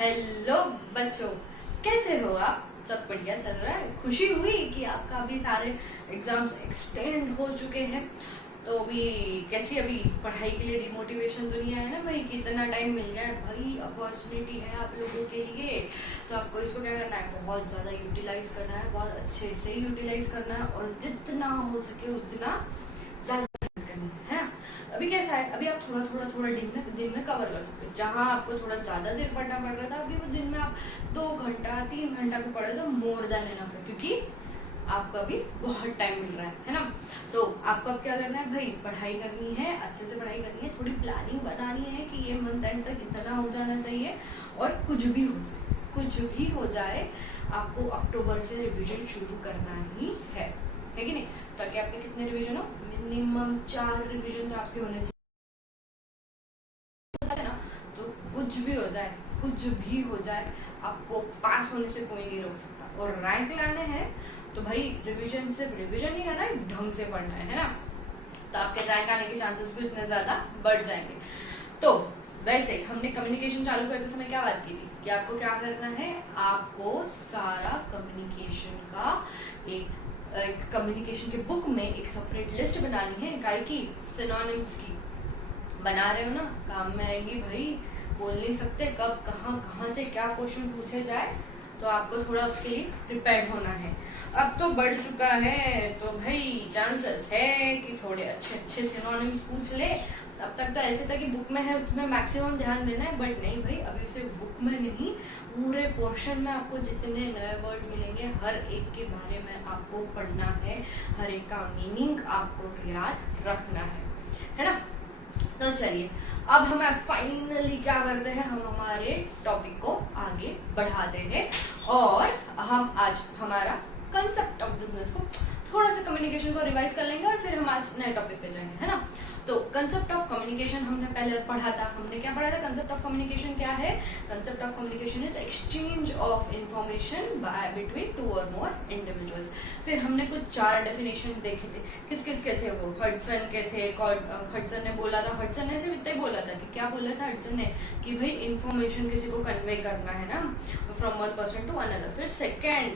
Hello बच्चों, कैसे हो आप? सब बढ़िया चल रहा है? खुशी हुई कि आपका अभी सारे एग्जाम्स एक्सटेंड हो चुके हैं। तो अभी कैसी अभी पढ़ाई के लिए डिमोटिवेशन तो नहीं आया ना भाई कि इतना टाइम मिल गया है? भाई अपॉर्चुनिटी है आप लोगों के लिए, तो आपको इसको क्या करना है, बहुत ज़्यादा यूटिलाइज करना है, बहुत अच्छे से यूटिलाइज करना है और जितना हो सके उतना ज़्यादा करनी है। अभी कैसा है, अभी आप थोड़ा दिन में कवर कर सकते हो। जहाँ आपको थोड़ा ज्यादा देर पढ़ना पड़ रहा था, अभी वो दिन में आप 2 घंटा 3 घंटा भी पढ़े तो मोर देन इनफ है, क्योंकि आपको अभी बहुत टाइम मिल रहा है ना। तो आपको अब क्या करना है भाई, पढ़ाई करनी है, अच्छे से पढ़ाई करनी है, थोड़ी प्लानिंग बनानी है कि ये मंथ एंड तक इतना हो जाना चाहिए। और कुछ भी हो जाए आपको अक्टूबर से रिविजन शुरू करना ही है कि नहीं? ताकि आपके कितने रिविजन हो, मिनिमम 4 रिविजन तो आपके होने चाहिए ना। तो कुछ भी हो जाए आपको पास होने से कोई नहीं रोक सकता। और रैंक लाने हैं तो भाई रिवीजन सिर्फ रिवीजन नहीं करना है, ढंग से पढ़ना है ना। तो आपके रैंक आने के चांसेस भी उतने ज्यादा बढ़ जाएंगे। तो वैसे हमने कम्युनिकेशन चालू करते समय क्या बात की थी कि आपको क्या करना है, आपको सारा कम्युनिकेशन का एक कम्युनिकेशन के बुक में एक सेपरेट लिस्ट बनानी है, इकाई की सिनोनिम्स की। बना रहे हो ना, काम में आएंगी भाई। बोल नहीं सकते कब कहाँ से क्या क्वेश्चन पूछे जाए, तो आपको थोड़ा उसके लिए प्रिपेयर होना है। अब तो बढ़ चुका है तो भाई चांसेस है कि थोड़े अच्छे सिनोनिम्स पूछ ले। अब तक तो ऐसे था कि बुक में है उसमें मैक्सिमम ध्यान देना है, बट नहीं भाई, अभी उसे बुक में नहीं, पूरे पोर्शन में आपको जितने नए वर्ड्स मिलेंगे हर एक के बारे में आपको पढ़ना है, हर एक का मीनिंग आपको याद रखना है ना। तो चलिए अब हम फाइनली क्या करते हैं, हम हमारे टॉपिक को आगे बढ़ाते हैं और हम आज हमारा कंसेप्ट ऑफ बिजनेस को थोड़ा सा कम्युनिकेशन को रिवाइज कर लेंगे और फिर हम आज नए टॉपिक पे जाएंगे, है ना। तो कंसेप्ट ऑफ कम्युनिकेशन हमने पहले पढ़ा था। हमने क्या पढ़ा था? कंसेप्ट ऑफ कम्युनिकेशन क्या है? Concept of communication is exchange of information between 2 और मोर इंडिविजुअल्स। फिर हमने कुछ 4 डेफिनेशन देखे थे। किस किस के थे वो? हडसन के थे। हडसन ने बोला था, हडसन ने सिर्फ इतना ही बोला था कि क्या बोला था हडसन ने कि भाई इंफॉर्मेशन किसी को कन्वे करना है ना, from one person to another. फिर सेकेंड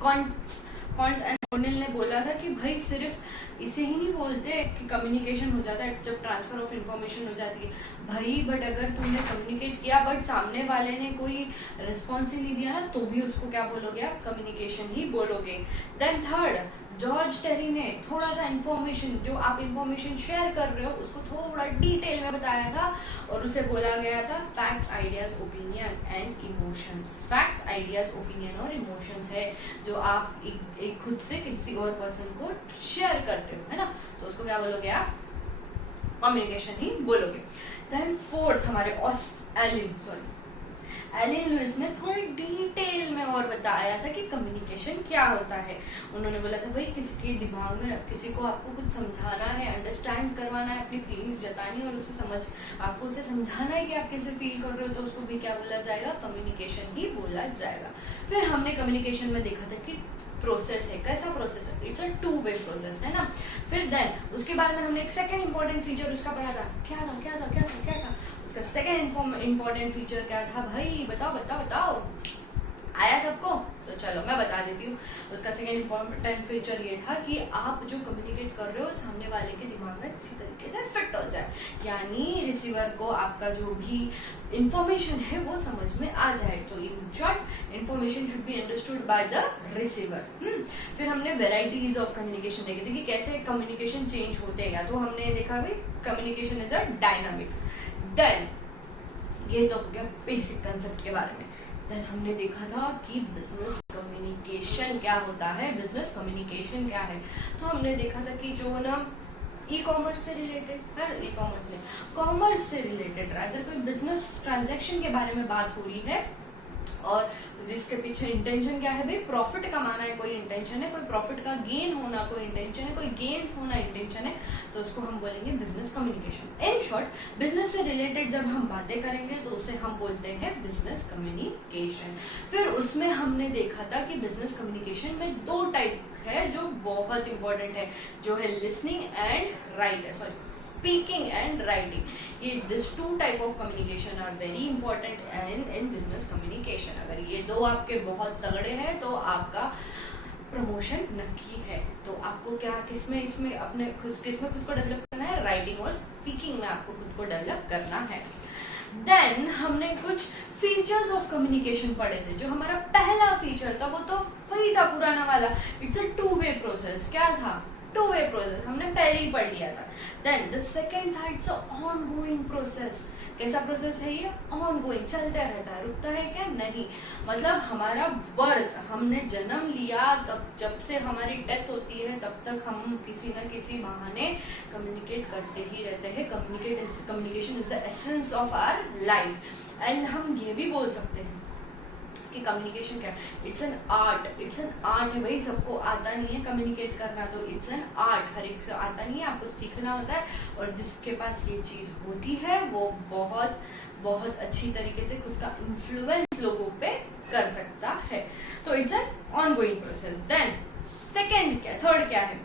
कॉन्ट्स एंड ओनिल ने बोला था कि भाई सिर्फ इसे ही नहीं बोलते कि कम्युनिकेशन हो जाता है जब ट्रांसफर ऑफ इंफॉर्मेशन हो जाती है भाई, बट अगर तुमने कम्युनिकेट किया बट सामने वाले ने कोई रिस्पॉन्स ही नहीं दिया ना, तो भी उसको क्या बोलोगे आप? कम्युनिकेशन ही बोलोगे। देन थर्ड, जॉर्ज टेरी ने थोड़ा सा इंफॉर्मेशन, जो आप इंफॉर्मेशन शेयर कर रहे हो उसको थोड़ा डिटेल में बताया था और उसे बोला गया था facts, ideas, opinion and emotions. Facts, ideas, opinion और इमोशंस है जो आप एक खुद से किसी और पर्सन को शेयर करते हो, है ना। तो उसको क्या बोलोगे आप? कम्युनिकेशन ही बोलोगे। देन फोर्थ हमारे एलिन लुइस ने थोड़ी डिटेल में और बताया था कि कम्युनिकेशन क्या होता है। उन्होंने बोला था भाई किसी के दिमाग में, किसी को आपको कुछ समझाना है, अंडरस्टैंड करवाना है, अपनी फीलिंग्स जतानी है और आपको उसे समझाना है कि आप कैसे फील कर रहे हो, तो उसको भी क्या बोला जाएगा? कम्युनिकेशन ही बोला जाएगा। फिर हमने कम्युनिकेशन में देखा था कि प्रोसेस है। कैसा प्रोसेस है? इट्स अ 2 वे प्रोसेस, है ना। फिर देन उसके बाद में हमने एक सेकंड इंपॉर्टेंट फीचर उसका पढ़ा था। क्या था उसका सेकंड इंपॉर्टेंट फीचर क्या था भाई? बताओ आया सबको? तो चलो मैं बता देती हूँ। उसका सेकंड इंपॉर्टेंट फीचर ये था कि आप जो कम्युनिकेट कर रहे हो सामने वाले के दिमाग में अच्छी तरीके से फिट हो जाए, यानी रिसीवर को आपका जो भी इंफॉर्मेशन है वो समझ में आ जाए। तो in short, information should be understood by the receiver. फिर हमने वेराइटीज ऑफ कम्युनिकेशन देखे थे कि कैसे कम्युनिकेशन चेंज होते हैं। तो हमने देखा भाई communication is a dynamic. Then ये तो हो गया बेसिक कंसेप्ट के बारे में। देन हमने देखा था कि बिजनेस कम्युनिकेशन क्या होता है, बिजनेस कम्युनिकेशन क्या है। तो हमने देखा था कि जो ना ई कॉमर्स से रिलेटेड है, ई कॉमर्स से रिलेटेड अगर कोई बिजनेस ट्रांजैक्शन के बारे में बात हो रही है और जिसके पीछे इंटेंशन क्या है भाई, प्रॉफिट कमाना है, कोई इंटेंशन है, कोई प्रॉफिट का गेन होना कोई इंटेंशन है, कोई गेन्स होना इंटेंशन है, तो उसको हम बोलेंगे business communication. In short business से रिलेटेड जब हम बातें करेंगे तो उसे हम बोलते हैं बिजनेस कम्युनिकेशन। फिर उसमें हमने देखा था कि बिजनेस कम्युनिकेशन में 2 टाइप है जो बहुत इंपॉर्टेंट है, जो है listening and speaking and writing. ये this two type of communication are very important in business communication. अगर ये दो आपके बहुत तगड़े हैं तो आपका प्रमोशन नक्की है। तो आपको क्या किसमें इसमें अपने किसमें खुद को डेवलप करना है, राइटिंग और स्पीकिंग में आपको खुद को डेवलप करना है। देन हमने कुछ फीचर्स ऑफ कम्युनिकेशन पढ़े थे। जो हमारा पहला फीचर था वो तो वही था पुराना वाला, it's a two way process. क्या था? टू वे प्रोसेस, हमने पहले ही पढ़ लिया था। देन द सेकेंड था इट्स ऑन गोइंग प्रोसेस। कैसा प्रोसेस है ये? ऑन गोइंग, चलता रहता है, रुकता है क्या? नहीं। मतलब हमारा बर्थ, हमने जन्म लिया तब जब से हमारी डेथ होती है तब तक हम किसी न किसी बहाने कम्युनिकेट करते ही रहते हैं। Communication is the essence of our life. And हम ये भी बोल सकते हैं कि कम्युनिकेशन क्या है? It's an art. It's an art है भाई, सबको आता नहीं है कम्युनिकेट करना, तो इट्स एन आर्ट। हर एक से आता नहीं है, आपको सीखना होता है। और जिसके पास ये चीज़ होती है वो बहुत बहुत अच्छी तरीके से खुद का इन्फ्लुएंस लोगों पे कर सकता है। तो it's an ongoing process. Then third क्या है?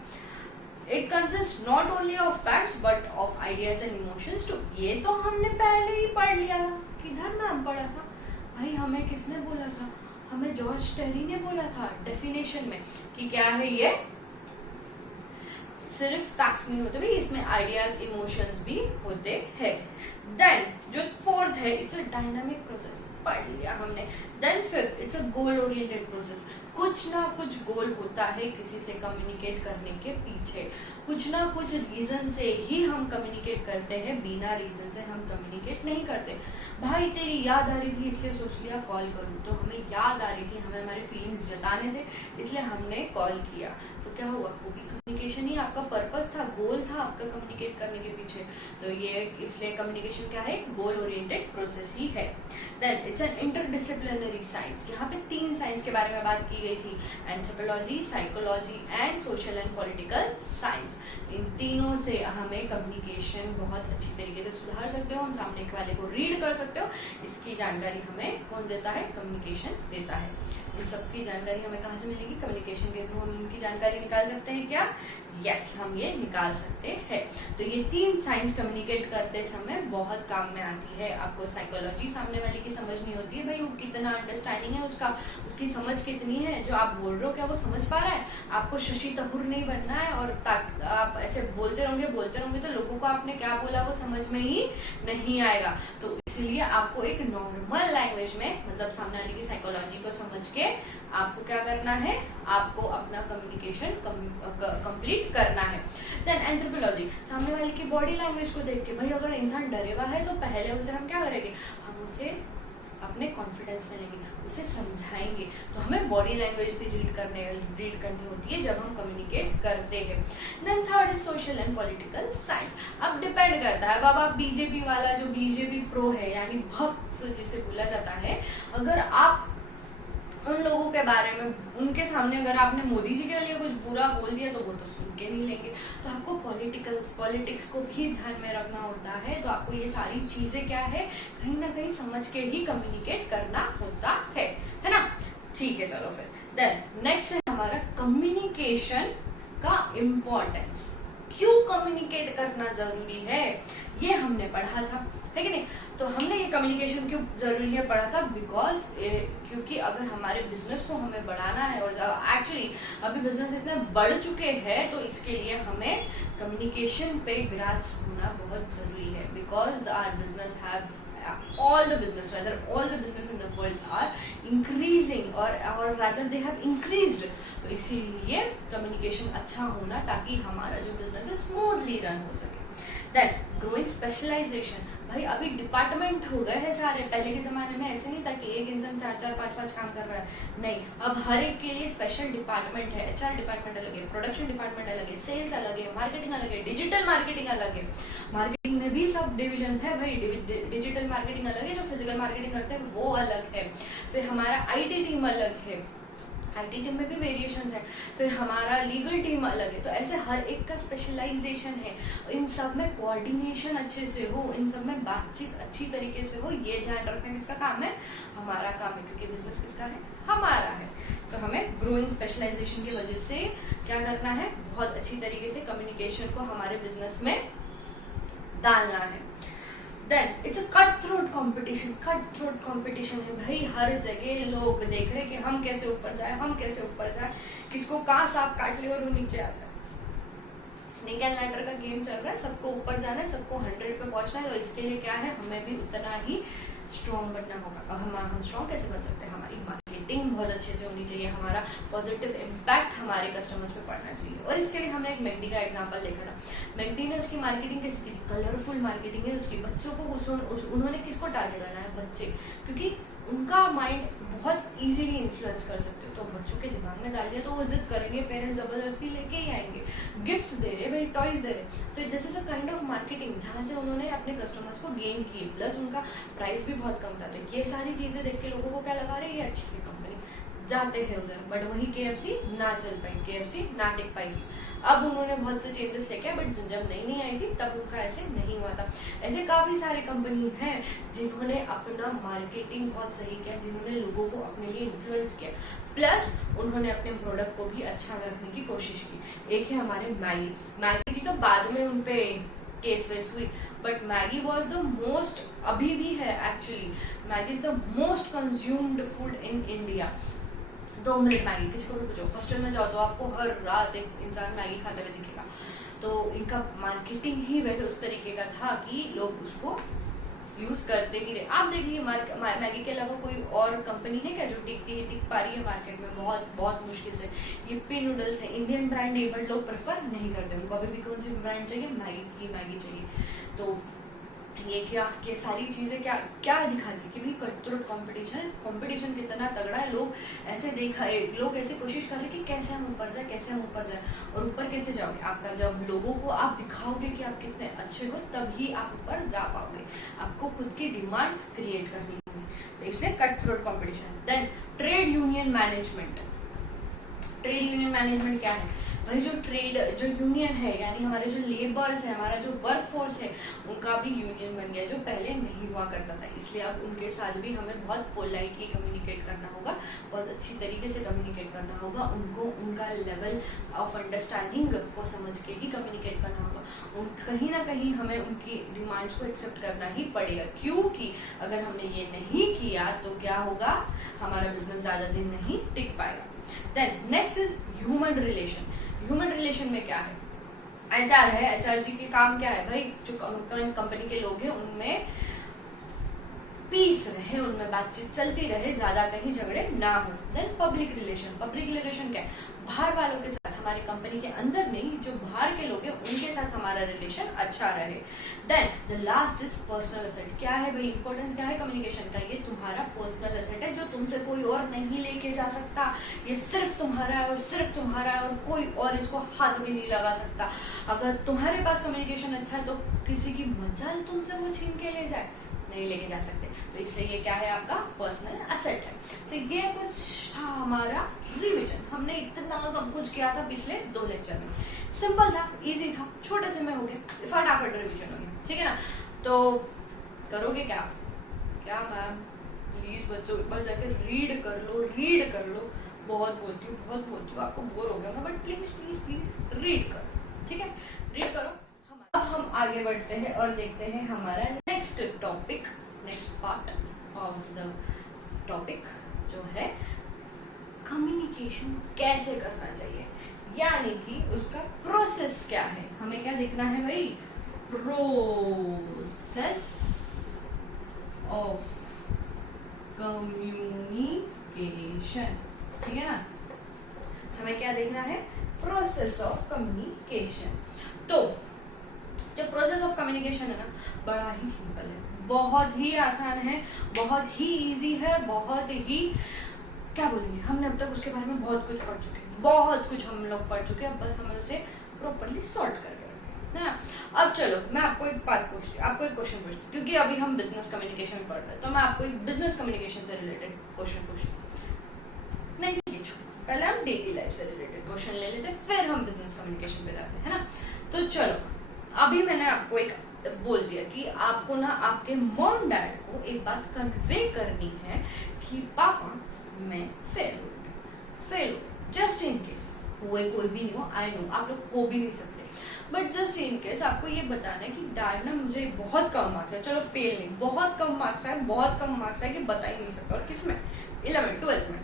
It consist not only of facts but of ideas and emotions too. ये तो हमने पहले ही पढ़ लिया था। किधर मैम पढ़ा था भाई? हमें किसने बोला था? हमें जॉर्ज टेरी ने बोला था डेफिनेशन में कि क्या है ये, सिर्फ फैक्ट्स नहीं होते भाई, इसमें आइडियाज इमोशंस भी होते हैं। देन जो फोर्थ है इट्स अ डायनामिक प्रोसेस, पढ़ लिया हमने। Then fifth it's a goal oriented process. कुछ ना कुछ गोल होता है किसी से कम्युनिकेट करने के पीछे, कुछ ना कुछ रीजन से ही हम कम्युनिकेट करते हैं, बिना रीजन से हम कम्युनिकेट नहीं करते। भाई तेरी याद आ रही थी इसलिए सोच लिया कॉल करूं, तो हमें याद आ रही थी, हमें हमारे फीलिंग्स जताने थे इसलिए हमने कॉल किया, तो क्या हुआ? वो भी कम्युनिकेशन ही, आपका पर्पस था, गोल था आपका कम्युनिकेट करने के पीछे। तो ये इसलिए कम्युनिकेशन क्या है? गोल ओरिएंटेड प्रोसेस ही है। Then it's an interdisciplinary science. यहाँ पे 3 साइंस के बारे में बात की गई थी, anthropology, psychology and social and political science. इन तीनों से हमें कम्युनिकेशन बहुत अच्छी तरीके से सुधार सकते हो, हम सामने वाले को रीड कर सकते हो। इसकी जानकारी हमें कौन देता है? कम्युनिकेशन देता है। इन सबकी जानकारी हमें कहाँ से मिलेगी? कम्युनिकेशन के थ्रू हम इनकी जानकारी निकाल सकते हैं क्या? यस, हम ये निकाल सकते हैं। तो ये 3 साइंस कम्युनिकेट करते समय बहुत काम में आती है। आपको साइकोलॉजी सामने वाले की समझनी होती है, भाई वो कितना अंडरस्टैंडिंग है उसका, उसकी समझ कितनी है, जो आप बोल रहे हो क्या वो समझ पा रहा है। आपको शशि तहूर नहीं बनना है और आप ऐसे बोलते रहोगे तो लोगों को आपने क्या बोला वो समझ में ही नहीं आएगा। तो इसलिए आपको एक नॉर्मल लैंग्वेज में, मतलब सामने वाले की साइकोलॉजी को समझ के आपको क्या करना है? आपको अपना कम्युनिकेशन कंप्लीट करना है। देन एंथ्रोपोलॉजी, सामने वाले की बॉडी लैंग्वेज को देख के, भाई अगर इंसान डरे हुआ है तो पहले उसे हम क्या करेंगे? हम उसे अपने कॉन्फिडेंस में लेंगे, उसे समझाएंगे। तो हमें बॉडी लैंग्वेज भी रीड करनी होती है जब हम कम्युनिकेट करते हैं। Then third is social and political science. अब डिपेंड करता है, बाबा बीजेपी वाला जो बीजेपी प्रो है यानी भक्त जिसे बोला जाता है, अगर आप उन लोगों के बारे में, उनके सामने अगर आपने मोदी जी के लिए कुछ बुरा बोल दिया तो वो तो सुन के नहीं लेंगे। तो आपको पॉलिटिक्स को भी ध्यान में रखना होता है। तो आपको ये सारी चीजें क्या है, कहीं ना कहीं समझ के ही कम्युनिकेट करना होता है ना? ठीक है, चलो फिर देन नेक्स्ट है हमारा कम्युनिकेशन का इम्पोर्टेंस। क्यों कम्युनिकेट करना जरूरी है ये हमने पढ़ा था, है कि नहीं? तो हमने ये कम्युनिकेशन क्यों जरूरी है पढ़ा था, बिकॉज क्योंकि अगर हमारे बिजनेस को हमें बढ़ाना है, और एक्चुअली अभी बिजनेस इतने बढ़ चुके हैं तो इसके लिए हमें कम्युनिकेशन पे ग्रास्प होना बहुत जरूरी है। Because our business have all the business in the world are increasing or rather they have increased। तो इसीलिए कम्युनिकेशन अच्छा होना ताकि हमारा जो बिजनेस है स्मूथली रन हो सके। देन ग्रोइंग स्पेशलाइजेशन, भाई अभी डिपार्टमेंट हो गए हैं सारे। पहले के ज़माने में ऐसे नहीं था कि एक इंसान 4-4, 5-5 काम कर रहा है, नहीं। अब हर एक के लिए स्पेशल डिपार्टमेंट है। HR डिपार्टमेंट अलग है, प्रोडक्शन डिपार्टमेंट अलग है, सेल्स अलग है, मार्केटिंग अलग है, डिजिटल मार्केटिंग अलग है। मार्केटिंग में भी सब डिविजन है भाई, डिजिटल मार्केटिंग अलग है, जो फिजिकल मार्केटिंग करते हैं वो अलग है। फिर हमारा IT टीम अलग है, IT टीम में भी वेरिएशंस है। फिर हमारा लीगल टीम अलग है। तो ऐसे हर एक का स्पेशलाइजेशन है। इन सब में कोऑर्डिनेशन अच्छे से हो, इन सब में बातचीत अच्छी तरीके से हो, ये ध्यान रखना किसका काम है? हमारा काम है, क्योंकि बिजनेस किसका है? हमारा है। तो हमें ग्रोइंग स्पेशलाइजेशन की वजह से क्या करना है, बहुत अच्छी तरीके से कम्युनिकेशन को हमारे बिजनेस में डालना है। Then it's a cut throat competition है भाई, हर जगह लोग देख रहे हैं कि हम कैसे ऊपर जाए, किसको कहाँ सांप काट ले और वो नीचे आ जाए। स्नेक एंड लैडर का गेम चल रहा है, सबको ऊपर जाना है, सबको 100 पे पहुंचना है। तो इसके लिए क्या है, हमें भी उतना ही स्ट्रॉन्ग बनना होगा। हम स्ट्रॉन्ग कैसे बन सकते हैं, हमारी मार्केटिंग बहुत अच्छे से होनी चाहिए, हमारा पॉजिटिव इम्पैक्ट हमारे कस्टमर्स पे पड़ना चाहिए। और इसके लिए हमने एक मैकडी का एग्जांपल देखा था। मैकडी ने उसकी मार्केटिंग कैसी की, कलरफुल मार्केटिंग है उसकी। बच्चों को उन्होंने किसको टारगेट बनाया, बच्चे, क्योंकि उनका माइंड बहुत इजीली इन्फ्लुएंस कर सकते हो। तो बच्चों के दिमाग में डाल दिया तो वो जिद करेंगे, पेरेंट्स जबरदस्ती लेके ही आएंगे, गिफ्ट्स दे रहे भाई, टॉयज दे रहे। तो this is a kind of marketing जहाँ से उन्होंने अपने कस्टमर्स को गेन किए, प्लस उनका प्राइस भी बहुत कम था। तो ये सारी चीजें देख के लोगों को क्या लगा रही है, अच्छी थी कंपनी, जाते हैं उधर। बट वही KFC ना चल पाई, KFC ना टिक पाई। अब उन्होंने बहुत से चेंजेस लेके आए, बट जब नई आई थी तब उनका ऐसे नहीं हुआ था। ऐसे काफ़ी सारे कंपनी हैं जिन्होंने अपना मार्केटिंग बहुत सही किया, जिन्होंने लोगों को अपने लिए इन्फ्लुएंस किया, प्लस उन्होंने अपने प्रोडक्ट को भी अच्छा रखने की कोशिश की। एक है हमारे मैगी जी, तो बाद में उन पे केस वेस हुई, but Maggi was the most, अभी भी है actually, Maggi is the most consumed food in India. 2 minute Maggi, किसी को भी पूछो, हॉस्टल में जाओ तो आपको हर रात एक इंसान मैगी खाते हुए दिखेगा। तो इनका मार्केटिंग ही वैसे उस तरीके का था कि लोग उसको यूज करते ही रहे। आप देखिए मैगी के अलावा कोई और कंपनी है क्या जो टिक पा रही है मार्केट में, बहुत मुश्किल से। यिप्पी नूडल्स है, इंडियन ब्रांड है, बट लोग प्रेफर नहीं करते, उनको अभी भी कौन सी ब्रांड चाहिए, मैगी चाहिए। तो ये सारी चीजें क्या दिखाती है कि भाई कटथ्रोट कंपटीशन कितना तगड़ा है। लोग ऐसे कोशिश कर रहे कि कैसे हम ऊपर जाए। और ऊपर कैसे जाओगे, आपका जब लोगों को आप दिखाओगे कि आप कितने अच्छे हो, तभी आप ऊपर जा पाओगे। आपको खुद की डिमांड क्रिएट करनी होगी, तो इसलिए cutthroat competition. Then trade union management क्या है भाई, जो यूनियन है, यानी हमारे जो लेबर्स है, हमारा जो वर्क फोर्स है, उनका भी यूनियन बन गया, जो पहले नहीं हुआ करता था। इसलिए अब उनके साथ भी हमें बहुत पोलाइटली कम्युनिकेट करना होगा, बहुत अच्छी तरीके से कम्युनिकेट करना होगा। उनको उनका लेवल ऑफ अंडरस्टैंडिंग को समझ के ही कम्युनिकेट करना होगा। कहीं ना कहीं हमें उनकी डिमांड्स को एक्सेप्ट करना ही पड़ेगा, क्योंकि अगर हमने ये नहीं किया तो क्या होगा, हमारा बिजनेस ज़्यादा दिन नहीं टिक पाएगा। Then next is human relation में क्या है, HR है, HR जी के काम क्या है भाई, जो कंपनी के लोग हैं उनमें पीस रहे, उनमें बातचीत चलती रहे, ज्यादा कहीं झगड़े ना हो। देन पब्लिक रिलेशन क्या है, बाहर वालों के साथ, हमारी कंपनी के अंदर नहीं, जो बाहर के लोग हैं उनके साथ हमारा रिलेशन अच्छा रहे। Then the last is personal asset. क्या है भाई, इंपॉर्टेंस क्या है कम्युनिकेशन का, ये तुम्हारा पर्सनल एसेट है जो तुमसे कोई और नहीं लेके जा सकता। ये सिर्फ तुम्हारा है और कोई और इसको हाथ भी नहीं लगा सकता। अगर तुम्हारे पास कम्युनिकेशन अच्छा है तो किसी की मजाल तुमसे वो छीन के ले जाए, नहीं लेके जा सकते। तो इसलिए ये क्या है, आपका पर्सनल एसेट है। तो ये कुछ था हमारा रिवीजन, हमने इतना सब कुछ किया था पिछले 2 लेक्चर में। सिंपल था, इजी था, छोटे से में हो गए, फटाफट रिवीजन हो गया, ठीक है ना। तो करोगे क्या मैम, प्लीज बच्चों एक बार जाकर रीड कर लो। बहुत बोलती हूँ, आपको बोर हो गया होगा, बट प्लीज रीड करो, ठीक है, रीड करो। अब हम आगे बढ़ते हैं और देखते हैं हमारा next part of the topic, जो है कम्युनिकेशन कैसे करना चाहिए, यानी कि उसका प्रोसेस क्या है। हमें क्या देखना है भाई, प्रोसेस ऑफ कम्युनिकेशन, ठीक है ना। हमें क्या देखना है, प्रोसेस ऑफ कम्युनिकेशन। तो जो प्रोसेस ऑफ कम्युनिकेशन है ना, बड़ा ही सिंपल है, बहुत ही आसान है, बहुत ही इजी है, बहुत ही क्या बोलेंगे, हमने अब तक उसके बारे में बहुत कुछ पढ़ चुके हैं, बहुत कुछ हम लोग पढ़ चुके हैं, बस हमें उसे प्रॉपरली सॉर्ट करके रखें ना। अब चलो मैं आपको एक बात पूछती हूँ, आपको एक क्वेश्चन पूछती हूँ, क्योंकि अभी हम बिजनेस कम्युनिकेशन में पढ़ रहे हैं, तो मैं आपको एक बिजनेस कम्युनिकेशन से रिलेटेड क्वेश्चन पूछती हूँ। नहीं, पहले हम डेली लाइफ से रिलेटेड क्वेश्चन ले लेते हैं, फिर हम बिजनेस कम्युनिकेशन पे जाते हैं, है ना। तो चलो, अभी मैंने आपको एक बोल दिया कि आपको ना आपके मॉम डैड को एक बात कन्वे करनी है कि पापा मैं फेल, जस्ट इन केस कोई भी नहीं हो, आई नो आप लोग हो भी नहीं सकते, बट जस्ट इन केस आपको ये बताना है कि डैड ना मुझे बहुत कम मार्क्स है, चलो फेल नहीं, बहुत कम मार्क्स है, बहुत कम मार्क्स है कि बता ही नहीं सकता। और किस में? 11th 12th में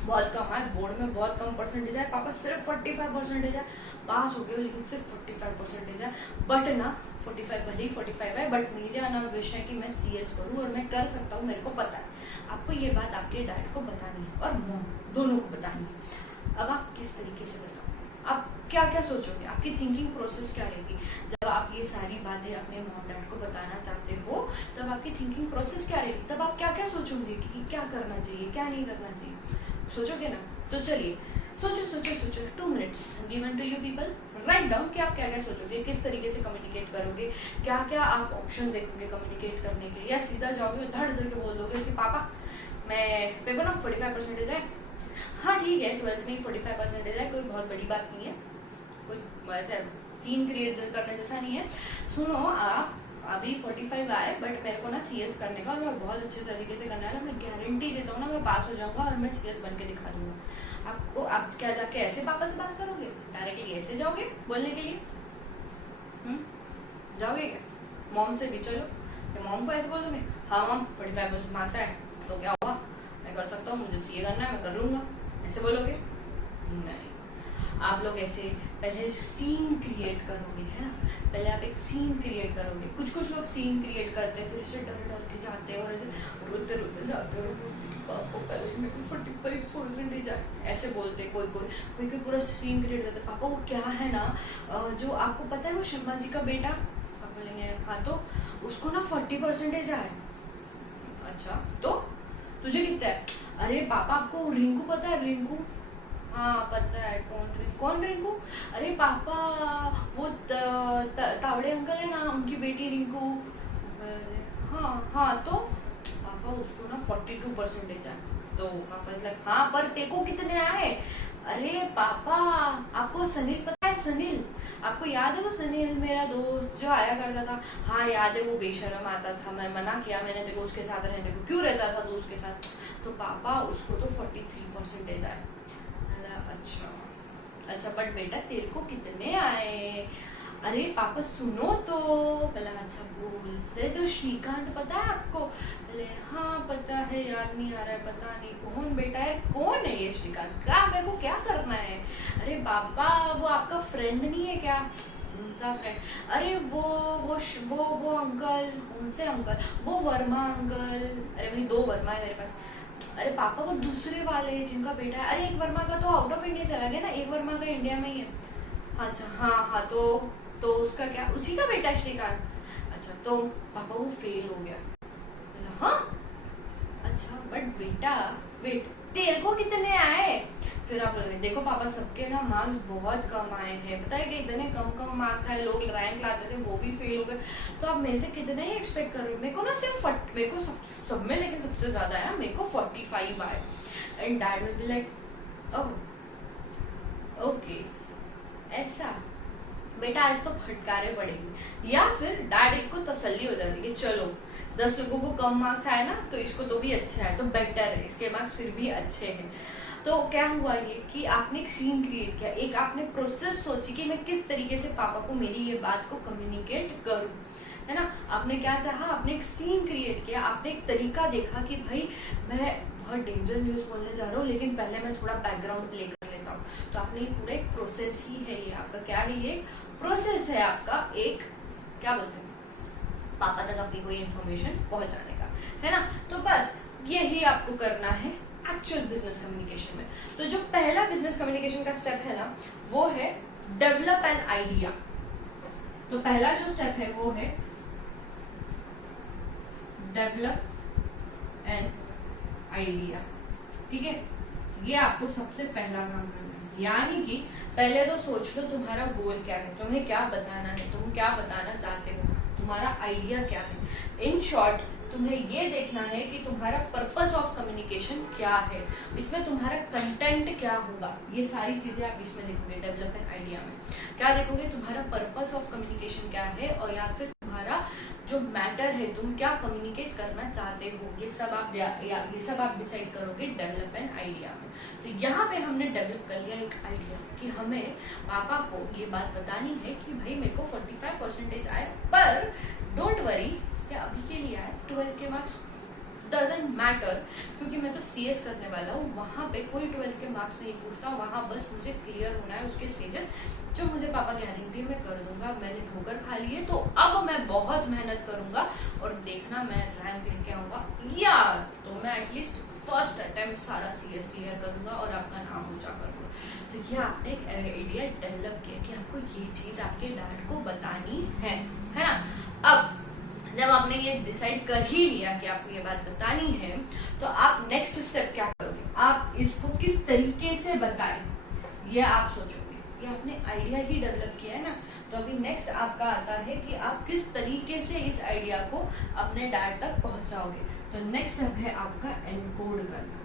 बहुत कम है, बोर्ड में बहुत कम परसेंटेज है, पापा सिर्फ 45 परसेंटेज है, पास हो गए लेकिन सिर्फ 45 परसेंटेज है, बट ना 45 भले ही 45 है, बट मेरा ना विश है कि मैं CS करूँ और मैं कर सकता हूँ, मेरे को पता है। आपको ये बात आपके डैड को बतानी है और मॉम दोनों को बतानी है। अब आप किस तरीके से बताओ, आप क्या क्या सोचोगे, आपकी थिंकिंग प्रोसेस क्या रहेगी जब आप ये सारी बातें अपने मॉम डैड को बताना चाहते हो, तब आपकी थिंकिंग प्रोसेस क्या रहेगी, तब आप क्या क्या सोचोगे कि क्या करना चाहिए क्या नहीं करना चाहिए, सोचोगे ना? तो चलिए सोचो सोचो सोचो, 2 minutes given to you people, write down कि आप क्या क्या सोचोगे, किस तरीके से कम्युनिकेट करोगे, क्या क्या आप ऑप्शन देखोगे कम्युनिकेट करने के लिए, या सीधा जाओगे धड़ धड़ के बोल दोगे कि पापा मेरे को ना 45 परसेंटेज है, हाँ ठीक है 12th में 45 परसेंटेज है, कोई बहुत बड़ी बात नहीं है, कोई ऐसा सीन क्रिएट करने जैसा नहीं है, सुनो आप अभी 45 आए बट मेरे को ना CS करने का और मैं बहुत अच्छे तरीके से करने वाला, मैं गारंटी देता हूँ ना मैं पास हो जाऊंगा और मैं CS बन के दिखा दूंगा आपको। आप क्या जाके ऐसे पापा से बात करोगे, डायरेक्टली ऐसे जाओगे बोलने के लिए? जाओगे क्या? मॉम से भी चलो, मॉम को ऐसे बोल दोगे, हाँ मॉम 45 मार्क्स आए तो क्या हुआ, मैं कर सकता हूँ, मुझे CA करना है, मैं कर लूँगा, ऐसे बोलोगे? नहीं, आप लोग ऐसे पहले सीन क्रिएट करोगे, है ना? पहले आप एक सीन क्रिएट करोगे, कुछ लोग सीन क्रिएट करते हैं, फिर ऐसे डर के जाते हैं और ऐसे रोते जाते हैं, पापा पहले मेरे को 45 परसेंटेज आए, ऐसे बोलते हैं। कोई पूरा सीन क्रिएट करते, पापा वो क्या है ना जो आपको पता है वो शर्मा जी का बेटा, आप बोलेंगे हाँ तो उसको ना 40 परसेंटेज आए, अच्छा तो तुझे कितना है? अरे पापा आपको रिंकू पता है? रिंकू, हाँ पता है। कौन रिंकू? अरे पापा वो तावड़े अंकल है ना, उनकी बेटी रिंकू। हाँ तो पापा उसको ना 42 परसेंटेज आए, तो पापा लग हाँ पर तेको कितने आए? अरे पापा आपको सनील पता है? सनील आपको याद है वो सनील मेरा दोस्त जो आया करता था? हाँ याद है, वो बेशरम आता था, मैं मना किया मैंने देखो उसके साथ रहने को, क्यों रहता था तो उसके साथ, तो पापा उसको तो 43 परसेंटेज आए। अच्छा बट बेटा तेरे को कितने आए? अरे पापा सुनो तो, पहले अच्छा बोल, अरे तो श्रीकांत पता है आपको? पहले हाँ पता है, याद नहीं आ रहा है, पता नहीं कौन बेटा है, कौन है ये श्रीकांत, क्या मेरे को क्या करना है? अरे पापा वो आपका फ्रेंड नहीं है क्या? उनसा फ्रेंड? अरे वो अंकल, उनसे अंकल, वो वर्मा अंकल, अरे भाई 2 वर्मा है मेरे पास। अरे पापा वो दूसरे वाले जिनका बेटा है, अरे एक वर्मा का तो आउट ऑफ इंडिया चला गया ना, एक वर्मा का इंडिया में ही है। अच्छा हाँ तो उसका क्या, उसी का बेटा है श्रीकांत? अच्छा तो पापा वो फेल हो गया। हाँ अच्छा बट बेटा वेट, तेरे को कितने आए? फिर आप बोले देखो पापा सबके ना मार्क्स बहुत कम आए हैं, पता है कि इतने कम मार्क्स आए, लोग रैंक लाते थे वो भी फेल हो गए, तो आप मेरे से कितने ही एक्सपेक्ट कर रहे हो? मेरे को ना सिर्फ मेरे को सब में लेकिन सबसे ज्यादा आया, मेरे को 45 आए। And dad will be like oh okay ऐसा, बेटा आज तो फटकारे पड़ेगी, या फिर डैड एक को तसल्ली हो जाती कि चलो 10 लोगों को कम मार्क्स आए ना तो इसको तो भी अच्छा है, तो बेटर है, इसके मार्क्स फिर भी अच्छे हैं। तो क्या हुआ ये कि आपने एक सीन क्रिएट किया, एक आपने प्रोसेस सोची कि मैं किस तरीके से पापा को मेरी ये बात को कम्युनिकेट करूं, है ना? आपने क्या चाहा, आपने एक सीन क्रिएट किया, आपने एक तरीका देखा कि भाई मैं बहुत डेंजर न्यूज़ बोलने जा रहा हूँ लेकिन पहले मैं थोड़ा बैकग्राउंड प्ले कर लेता हूँ। तो आपने पूरा एक प्रोसेस ही है ये आपका, क्या है ये? प्रोसेस है आपका एक, क्या बोलते हैं, पापा तक अपनी कोई इन्फॉर्मेशन पहुंचाने का, है ना? तो बस यही आपको करना है एक्चुअल बिजनेस कम्युनिकेशन में। तो जो पहला बिजनेस कम्युनिकेशन का स्टेप है ना, वो है डेवलप एन आइडिया। तो पहला जो स्टेप है वो है डेवलप एन आइडिया, ठीक है? ये आपको सबसे पहला काम करना है, यानी कि पहले तो सोच लो तुम्हारा गोल क्या है, तुम्हें क्या बताना है, तुम क्या बताना चाहते हो, तुम्हारा आइडिया क्या है। इन शॉर्ट तुम्हें ये देखना है कि तुम्हारा पर्पस ऑफ कम्युनिकेशन क्या है, इसमें तुम्हारा कंटेंट क्या होगा, ये सारी चीजें आप इसमें देखोगे। डेवलपमेंट आइडिया में क्या देखोगे, तुम्हारा पर्पस ऑफ कम्युनिकेशन क्या है, और या फिर तुम्हारा जो मैटर है तुम क्या कम्युनिकेट करना चाहते हो, ये सब आप डिसाइड करोगे डेवलप एन आइडिया में। तो यहाँ पे हमने डेवलप कर लिया एक आइडिया कि हमें पापा को ये बात बतानी है कि भाई मेरे को 45% आए, पर डोंट वरी, या अभी के लिए आए 12th के मार्क्स डजेंट मैटर, क्योंकि मैं तो CS करने वाला हूँ, वहाँ पे कोई 12th के मार्क्स नहीं पूछता, वहाँ बस मुझे क्लियर होना है उसके स्टेजेस, जो मुझे पापा गारंटी मैं कर दूंगा। मैंने ठोकर खा ली है तो अब मैं बहुत मेहनत करूंगा और देखना मैं रैंक लेके आऊंगा, या तो मैं एटलीस्ट फर्स्ट अटेम्प्ट सारा CS क्लियर करूंगा और आपका नाम ऊंचा करूंगा। तो ये आपने एक आइडिया डेवलप किया कि आपको ये चीज आपके डैड को बतानी है ना। अब जब आपने ये डिसाइड कर ही लिया कि आपको ये बात बतानी है, तो आप नेक्स्ट स्टेप क्या करोगे, आप इसको किस तरीके से बताएं ये आप सोचोगे। ये आपने आइडिया ही डेवलप किया है ना, तो अभी नेक्स्ट आपका आता है कि आप किस तरीके से इस आइडिया को अपने डैड तक पहुंचाओगे। तो नेक्स्ट स्टेप है आपका एनकोड करना।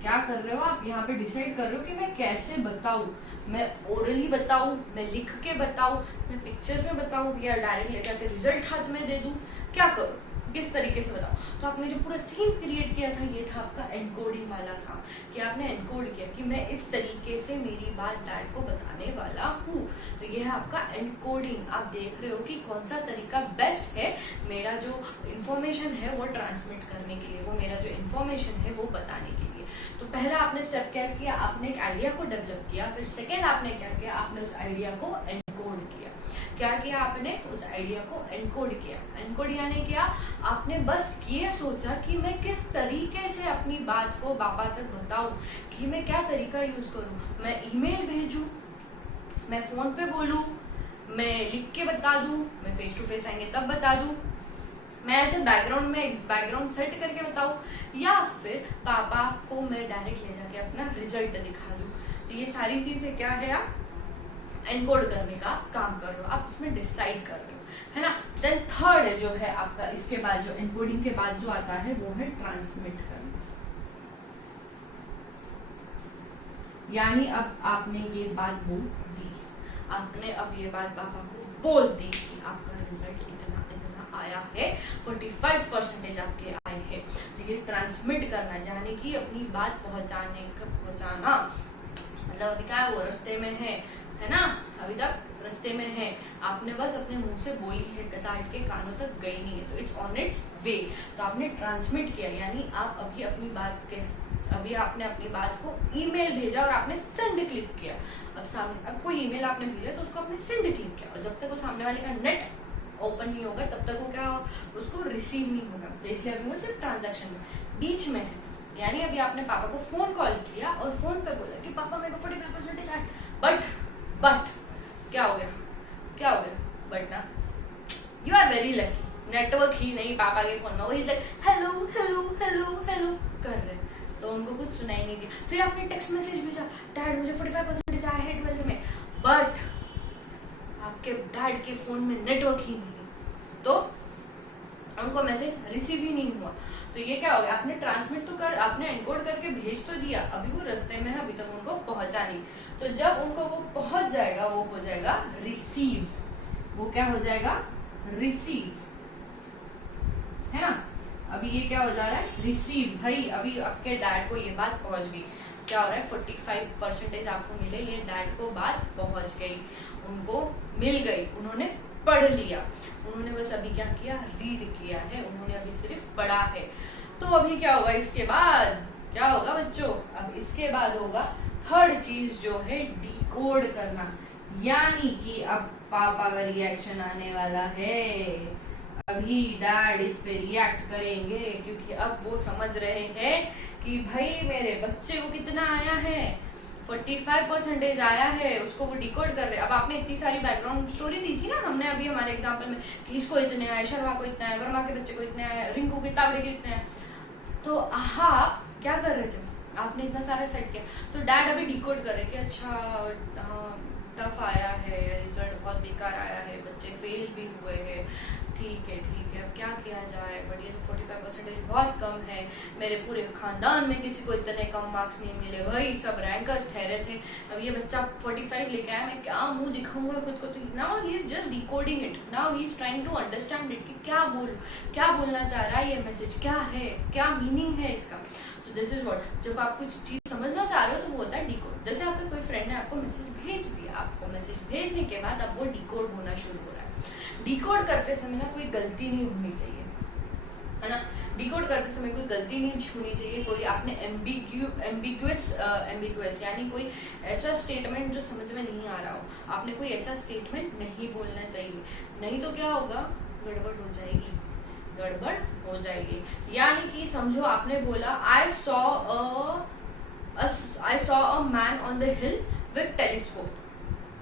क्या कर रहे हो आप, यहाँ पे डिसाइड कर रहे हो कि मैं कैसे बताऊं, मैं ओरली बताऊं, मैं लिख के बताऊं, मैं पिक्चर्स में बताऊं, या डायरेक्ट लेकर आके रिजल्ट हाथ में दे दूं, क्या करूं, किस तरीके से बताऊं। तो आपने जो पूरा सीन क्रिएट किया था, ये था आपका एनकोडिंग वाला काम, कि आपने एनकोड किया कि मैं इस तरीके से मेरी बात डैड को बताने वाला हूँ। तो ये है आपका एनकोडिंग। आप देख रहे हो कि कौन सा तरीका बेस्ट है मेरा जो इन्फॉर्मेशन है वो ट्रांसमिट करने के लिए, वो मेरा जो इन्फॉर्मेशन है वो बताने के लिए। तो पहला आपने स्टेप क्या किया, आपने एक आइडिया को डेवलप किया। फिर सेकेंड आपने क्या किया, आपने उस आइडिया को एनकोड किया। क्या किया आपने, उस आइडिया को एनकोड किया। एनकोड यानी क्या, आपने बस ये सोचा कि मैं किस तरीके से अपनी बात को पापा तक बताऊं, कि मैं क्या तरीका यूज करूं, मैं ईमेल भेजूं, मैं फोन पे बोलूं, मैं लिख के बता दूं, मैं फेस टू फेस आएंगे तब बता दूं, मैं ऐसे बैकग्राउंड सेट करके बताऊं, या फिर पापा को मैं डायरेक्ट ले जाके अपना रिजल्ट दिखा दूं। तो ये सारी चीजें क्या है, आप एनकोड करने का काम कर रहे हो, आप इसमें डिसाइड कर रहे हो, है ना। देन थर्ड जो है आपका, इसके बाद जो एनकोडिंग के बाद जो आता है वो है ट्रांसमिट करना। यानी अब आपने ये बात बोल दी, आपने अब ये बात पापा को बोल दी कि आपका रिजल्ट इतना इतना आया है, 45% आपके आए हैं। तो ये ट्रांसमिट करना, यानी कि अपनी बात पहुंचाना, मतलब अभी क्या है, वो रास्ते में है ना, अभी तक रास्ते में है, आपने बस अपने मुंह से बोली है, डैड के कानों तक गई नहीं है, तो इट्स ऑन इट्स वे। तो आपने ट्रांसमिट किया, यानी आप अभी आपने अपनी बात को ईमेल भेजा और आपने सेंड क्लिक किया। अब कोई ईमेल आपने भेजा तो उसको आपने सेंड क्लिक किया, और जब तक वो सामने वाले का नेट ओपन नहीं होगा तब तक वो क्या, उसको रिसीव नहीं होगा। तो इसलिए अभी वो सिर्फ ट्रांजैक्शन में बीच में है। यानी अभी आपने पापा को फोन कॉल किया और फोन पे बोला कि पापा मेरे को 45% आए, बट क्या हो गया, बट ना, you are very lucky, network ही नहीं पापा के फोन में, वो is like hello hello hello hello कर रहे, तो उनको कुछ सुनाई नहीं दिया। फिर आपने टेक्स्ट मैसेज भेजा, डैड मुझे 45% आए हैं 12th में, बट आपके डैड के फोन में नेटवर्क ही नहीं, तो उनको मैसेज रिसीव ही नहीं हुआ। तो ये क्या हो गया, आपने ट्रांसमिट तो कर, आपने एनकोड करके भेज तो दिया, अभी वो रास्ते में है, अभी तक उनको पहुंचा नहीं। तो जब उनको वो पहुंच जाएगा, वो हो जाएगा रिसीव। वो क्या हो जाएगा, रिसीव, है ना। अभी ये क्या हो जा रहा है, रिसीव। भाई अभी आपके डैड को ये बात पहुंच गई, क्या हो रहा है, 45% आपको मिले, ये डैड को बात पहुंच गई, उनको मिल गई, उन्होंने पढ़ लिया, उन्होंने बस अभी क्या किया, रीड किया है, उन्होंने अभी सिर्फ पढ़ा है। तो अभी क्या होगा, इसके बाद क्या होगा बच्चों, अब इसके बाद होगा थर्ड चीज जो है डिकोड करना। यानी कि अब पापा का रिएक्शन आने वाला है, अभी डैड इस पे रिएक्ट करेंगे, क्योंकि अब वो समझ रहे हैं कि भाई मेरे बच्चे को कितना आया है, 45% आया है, उसको वो डिकोड कर रहे हैं। अब आपने इतनी सारी बैकग्राउंड स्टोरी दी थी ना हमने अभी हमारे एग्जाम्पल में, कि इसको इतने आए, शर्मा को इतना है, वर्मा के बच्चे को इतने आए, रिंकू के ताबड़े के इतने आए। तो आप क्या कर रहे थे, आपने इतना सारा सेट किया, तो डैड अभी डिकोड कर रहे कि अच्छा टफ आया है, रिजल्ट बहुत बेकार आया है, बच्चे फेल भी हुए हैं, ठीक है अब क्या किया जाए, बट ये 45% बहुत कम है, मेरे पूरे खानदान में किसी को इतने कम मार्क्स नहीं मिले, वही सब रैंकर्स ठहरे थे, अब ये बच्चा 45 लेके आया, मैं क्या मुंह दिखाऊंगा खुद को। तो now he is just decode decoding it, now he is trying to understand it कि क्या बोलना चाह रहा है ये मैसेज, क्या है, क्या मीनिंग है इसका। तो दिस इज व्हाट, जब आप कुछ चीज समझना चाह रहे हो तो वो होता है डिकोड। जैसे आपका कोई फ्रेंड है, आपको मैसेज भेज दिया, आपको मैसेज भेजने के बाद अब वो डिकोड होना शुरू हो रहा है। डिकोड करते समय ना कोई गलती नहीं होनी चाहिए, है ना। डिकोड करते समय कोई गलती नहीं होनी चाहिए, कोई आपने एम्बिगुअस यानी कोई ऐसा स्टेटमेंट जो समझ में नहीं आ रहा हो, आपने कोई ऐसा स्टेटमेंट नहीं बोलना चाहिए, नहीं तो क्या होगा, गड़बड़ हो जाएगी, गड़बड़ हो जाएगी। यानी कि समझो आपने बोला I saw a man on the hill with telescope,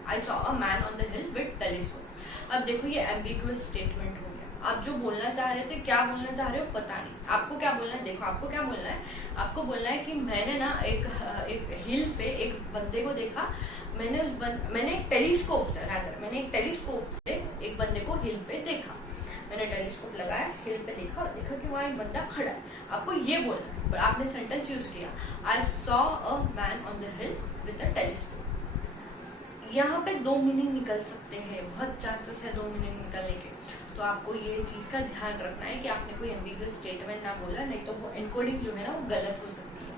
I saw a man on the hill with telescope. अब देखो ये एम्बिगुअस स्टेटमेंट हो गया। आप जो बोलना चाह रहे थे, क्या बोलना चाह रहे हो पता नहीं, आपको क्या बोलना है, देखो आपको क्या बोलना है, आपको बोलना है कि मैंने ना एक हिल पे एक बंदे को देखा, मैंने एक टेलीस्कोप से एक बंदे को हिल पे देखा, मैंने टेलीस्कोप लगाया, हिल पे देखा और देखा कि वहाँ एक बंदा खड़ा है। आपको ये बोलना है, पर आपने सेंटेंस यूज किया I saw a man on the hill with a telescope. यहाँ पे दो मीनिंग निकल सकते हैं, बहुत चांसेस है दो मीनिंग निकलने के। तो आपको ये चीज का ध्यान रखना है कि आपने कोई एम्बिगुअस स्टेटमेंट ना बोला, नहीं तो वो एनकोडिंग जो है ना वो गलत हो सकती है।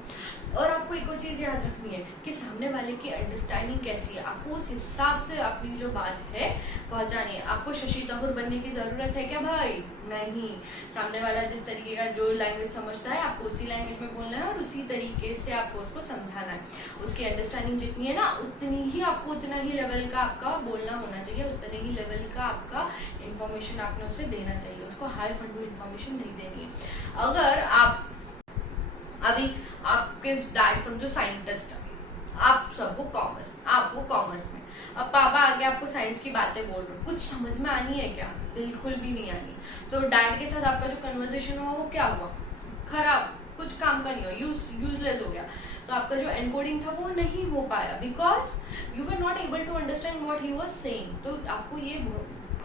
और आपको एक और चीज याद रखनी है कि सामने वाले की अंडरस्टैंडिंग कैसी है, आपको उस हिसाब से अपनी जो बात है पहुंचानी है। आपको शशि तरूर बनने की जरूरत है क्या भाई? नहीं, सामने वाला जिस तरीके का जो लैंग्वेज समझता है आपको उसी लैंग्वेज में बोलना है और उसी तरीके से आपको उसको समझाना है। उसकी अंडरस्टैंडिंग जितनी है ना उतनी ही आपको, उतना ही लेवल का आपका बोलना होना चाहिए, उतने ही लेवल का आपका इंफॉर्मेशन आपने उसे देना चाहिए, उसको हाई फंडू इंफॉर्मेशन नहीं देनी है। अगर आप अभी आपके डैड समझो साइंटिस्ट है, आप सब वो कॉमर्स, आप वो कॉमर्स में, अब पापा आगे आपको साइंस की बातें बोल रहे हो, कुछ समझ में आनी है क्या? बिल्कुल भी नहीं आनी। तो डैड के साथ आपका जो कन्वर्सेशन हुआ वो क्या हुआ? खराब, कुछ काम का नहीं हुआ, यूजलेस हो गया। तो आपका जो एनकोडिंग था वो नहीं हो पाया because you were not able to understand what he was saying. तो आपको ये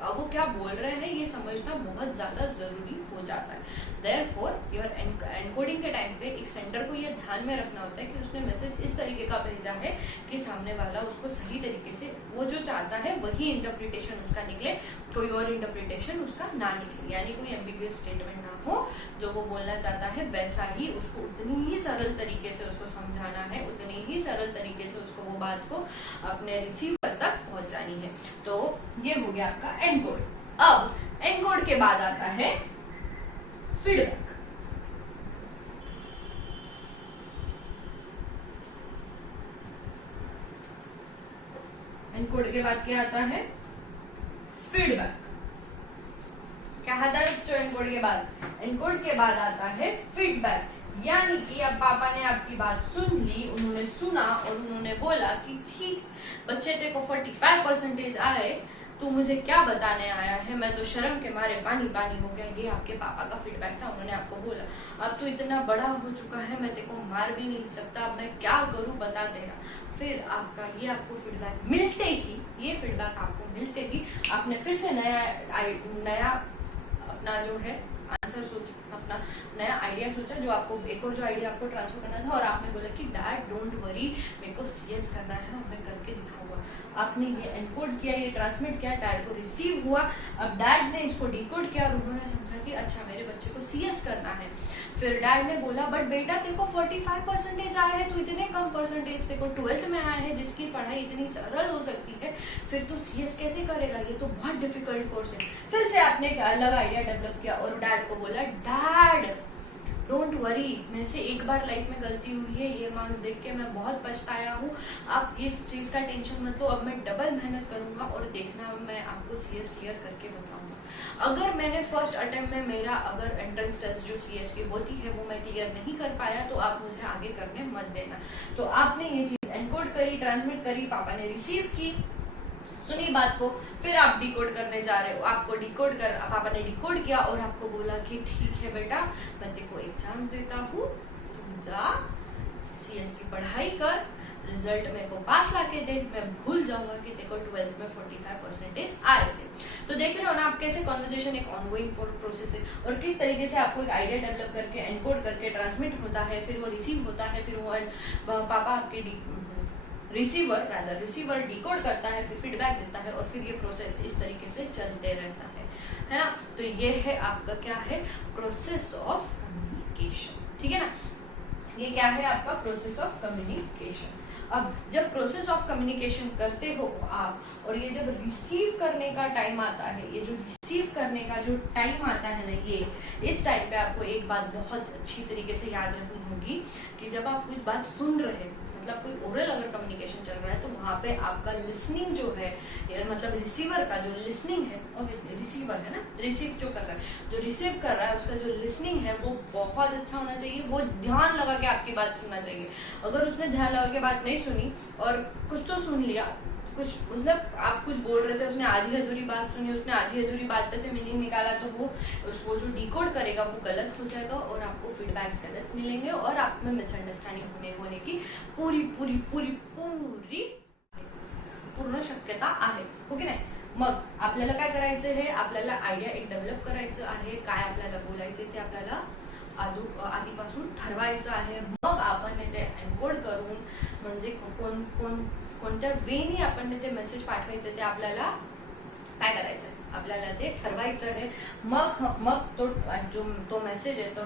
वो क्या बोल रहे हैं ये समझना बहुत ज़्यादा ज़रूरी हो जाता है। देयरफॉर योर एनकोडिंग के टाइम पे इस सेंटर को ये ध्यान में रखना होता है कि उसने मैसेज इस तरीके का भेजा है कि सामने वाला उसको सही तरीके से वो जो चाहता है वही इंटरप्रिटेशन उसका निकले, कोई और इंटरप्रिटेशन उसका ना निकले, यानी कोई एम्बिगुअस स्टेटमेंट ना हो। जो वो बोलना चाहता है वैसा ही उसको उतनी ही सरल तरीके से उसको समझाना है, उतनी ही सरल तरीके से उसको वो बात को अपने रिसीवर तक पहुंचानी है। तो ये हो गया आपका एनकोड। अब एनकोड के बाद आता है फीडबैक। एनकोड के बाद क्या आता है? फीडबैक। क्या आता है बच्चों एनकोड के बाद? एनकोड के बाद आता है फीडबैक। यानी कि अब पापा ने आपकी बात सुन ली, उन्होंने सुना और उन्होंने बोला कि ठीक बच्चे तेरे को 45% आए, तू मुझे क्या बताने आया है, मैं तो शर्म के मारे पानी पानी हो गया। ये आपके पापा का फीडबैक था, उन्होंने आपको बोला अब तू इतना बड़ा हो चुका है, मैं तेरे को मार भी नहीं सकता, अब मैं क्या करूं बता तेरा। फिर आपका ये आपको फीडबैक मिलते ही, ये फीडबैक आपको मिलते ही आपने फिर से नया अपना जो है आंसर सोच, अपना नया आइडिया सोचा, जो आपको एक और जो आइडिया आपको ट्रांसफर करना था, और आपने बोला कि डैड डोंट वरी, मेरे को सीएस करना है और मैं करके दिखाऊंगा। आपने ये एनकोड किया, ये ट्रांसमिट किया, डैड को रिसीव हुआ, अब डैड ने इसको डिकोड किया और उन्होंने समझा कि अच्छा मेरे बच्चे को सीएस करना है। फिर डैड ने बोला बट बेटा तेरे को 45% आए हैं, तो इतने कम परसेंटेज तेरे को 12th में आए हैं जिसकी पढ़ाई इतनी सरल हो सकती है, फिर तू सीएस कैसे करेगा, ये तो बहुत डिफिकल्ट कोर्स है। फिर से आपने एक अलग आइडिया डेवलप किया और डैड को बोला डैड डोंट वरी, मेरे से एक बार लाइफ में गलती हुई है, ये मार्क्स देख के मैं बहुत पछताया हूँ, आप इस चीज़ का टेंशन मत लो, अब मैं डबल मेहनत करूँगा और देखना मैं आपको सीएस क्लियर करके बताऊँगा। अगर मैंने फर्स्ट अटेम्प्ट में मेरा अगर एंट्रेंस टेस्ट जो सीएस की होती है वो मैं क्लियर नहीं कर पाया तो आप मुझे आगे करने मत देना। तो आपने ये चीज़ एनकोड करी, ट्रांसमिट करी, पापा ने रिसीव की, सुनी बात को, फिर आप डिकोड करने जा रहे हो, आपको डिकोड कर, पापा ने डिकोड किया और आपको बोला कि ठीक है बेटा मैं तेरे को एक चांस देता हूँ, तुम जा सीएस की पढ़ाई कर, रिजल्ट मेरे को पास लाके दे, मैं भूल जाऊंगा कि तेरे को 12th में 45% आए थे। तो देख रहे हो ना आप कैसे कॉन्वर्जेशन एक ऑनगोइंग प्रोसेस है और किस तरीके से आपको एक आइडिया डेवलप करके एनकोड करके ट्रांसमिट होता है, फिर वो रिसीव होता है, फिर वो पापा आपके रिसीवर डिकोड करता है, फिर फीडबैक देता है, और फिर ये प्रोसेस इस तरीके से चलते रहता है ना। तो ये है आपका क्या है, प्रोसेस ऑफ कम्युनिकेशन, ठीक है ना। ये क्या है आपका प्रोसेस ऑफ कम्युनिकेशन। अब जब प्रोसेस ऑफ कम्युनिकेशन करते हो आप, और ये जब रिसीव करने का टाइम आता है, ये जो रिसीव करने का जो टाइम आता है ना, ये इस टाइम पे आपको एक बात बहुत अच्छी तरीके से याद रखनी होगी कि जब आप कुछ बात सुन रहे हो, मतलब कोई ओरल अगर कम्युनिकेशन चल रहा है, तो वहाँ पे आपका लिसनिंग जो है, मतलब रिसीवर का जो लिसनिंग है, ऑब्वियसली रिसीवर है ना, रिसीव जो कर रहा है, जो रिसीव कर रहा है उसका जो लिसनिंग है वो बहुत अच्छा होना चाहिए। वो ध्यान लगा के आपकी बात सुनना चाहिए। अगर उसने ध्यान लगा के बात नहीं सुनी और कुछ तो सुन लिया, कुछ मतलब आप कुछ बोल रहे थे, उसने आधी अधूरी बात सुनी, उसने आधी अधूरी बात पे से मीनिंग निकाला, तो वो उसको जो डिकोड करेगा वो गलत हो जाएगा, और आपको फीडबैक्स गलत मिलेंगे, और आप में मिसअंडरस्टँडिंग होने की पूरी पूरी पूरी पूरी पूर्ण शक्यता आहे, हो की नाही। मग आपल्याला काय करायचं आहे, आपल्याला आयडिया एक डेव्हलप करायचं आहे, काय आपल्याला बोलायचं ते आपल्याला आधीपासून ठरवायचं आहे। मग आपण ते एन्कोड करून, म्हणजे कोणत्या वेनी आपण ते मेसेज पाठवायचं ते आपल्याला काय करायचं आहे, आपल्याला ते ठरवायचं आहे। मग तो मेसेज आहे तो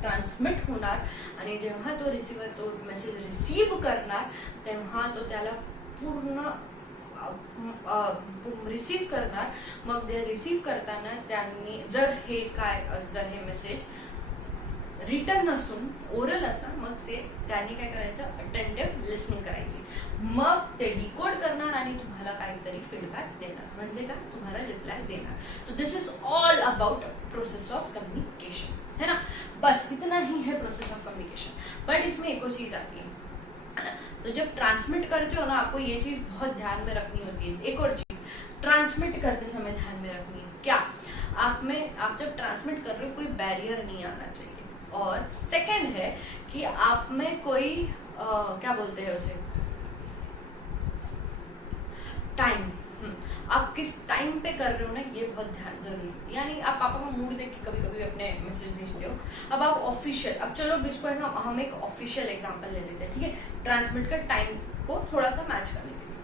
ट्रान्समिट होणार, आणि जेव्हा तो रिसीवर तो मेसेज रिसीव करणार, तेव्हा तो त्याला पूर्ण रिसीव करणार। मग ते रिसीव करताना त्यांनी जर हे मेसेज रिटर्न असून ओरल असणार, मग त्यांनी काय करायचं, अटेंटिव्ह लिसनिंग करायची, मग ते डिकोड करणार आणि तुम्हाला काहीतरी फीडबॅक देणार, म्हणजे का तुम्हाला रिप्लाई देणार। तो this is all about process of communication, है ना। बस इतना ही है प्रोसेस ऑफ कम्युनिकेशन। बट इसमें एक और चीज आती है, तो जब ट्रांसमिट करते हो ना, आपको ये चीज बहुत ध्यान में रखनी होती है। एक और चीज ट्रांसमिट करते समय ध्यान में रखनी है, क्या आप जब ट्रांसमिट कर रहे हो कोई बैरियर नहीं आना चाहिए। और सेकंड है कि आप में कोई क्या बोलते हैं उसे, टाइम, आप किस टाइम पे कर रहे हो ना, ये बहुत ध्यान जरूरी है। यानी आप पापा का मूड देख के कभी कभी अपने मैसेज भेजते हो। अब आप ऑफिशियल, अब चलो इसको है ना, हम एक ऑफिशियल एग्जांपल ले लेते हैं, ठीक है, ट्रांसमिट का टाइम को थोड़ा सा मैच करने के लिए,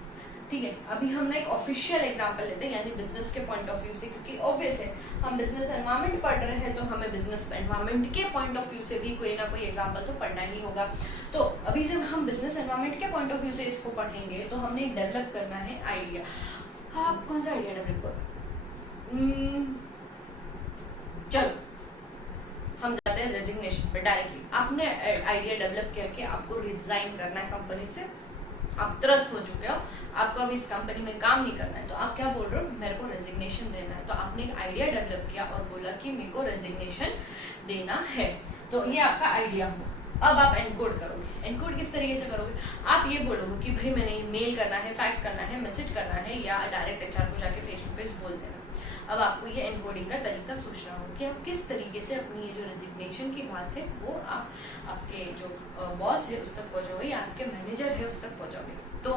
ठीक है। अभी हमने एक ऑफिशियल एग्जांपल लेते हैं, यानी बिजनेस के पॉइंट ऑफ व्यू से, क्योंकि ऑब्वियस है हम बिजनेस एनवायरनमेंट पढ़ रहे हैं, तो हमें बिजनेस एनवायरनमेंट के पॉइंट ऑफ व्यू से भी कोई ना कोई एग्जांपल तो पढ़ना ही होगा। तो अभी जब हम बिजनेस एनवायरनमेंट के पॉइंट ऑफ व्यू से इसको पढ़ेंगे, तो हमने डेवलप करना है आइडिया। आप कौन सा आइडिया डेवलप करो, चलो हम जाते हैं रेजिग्नेशन पे डायरेक्टली। आपने आइडिया डेवलप किया कि आपको रिजाइन करना है कंपनी से, आप त्रस्त हो चुके हो, आपको अभी इस कंपनी में काम नहीं करना है, तो आप क्या बोल रहे हो, मेरे को रेजिग्नेशन देना है। तो आपने एक आइडिया डेवलप किया और बोला कि मेरे को रेजिग्नेशन देना है, तो ये आपका आइडिया हुआ। अब आप एनकोड करोगे। एनकोड किस तरीके से करोगे, आप ये बोलोगे कि भाई मैंने मेल करना है, फैक्स करना है, मैसेज करना है, या डायरेक्ट एचआर को जाके फेस टू फेस बोल देना। अब आपको ये एनकोडिंग का तरीका सोचना होगा कि आप किस तरीके से अपनी ये जो रेजिग्नेशन की बात है वो आप आपके जो बॉस है उस तक पहुंचोगे, या आपके मैनेजर है उस तक पहुंचोगे। तो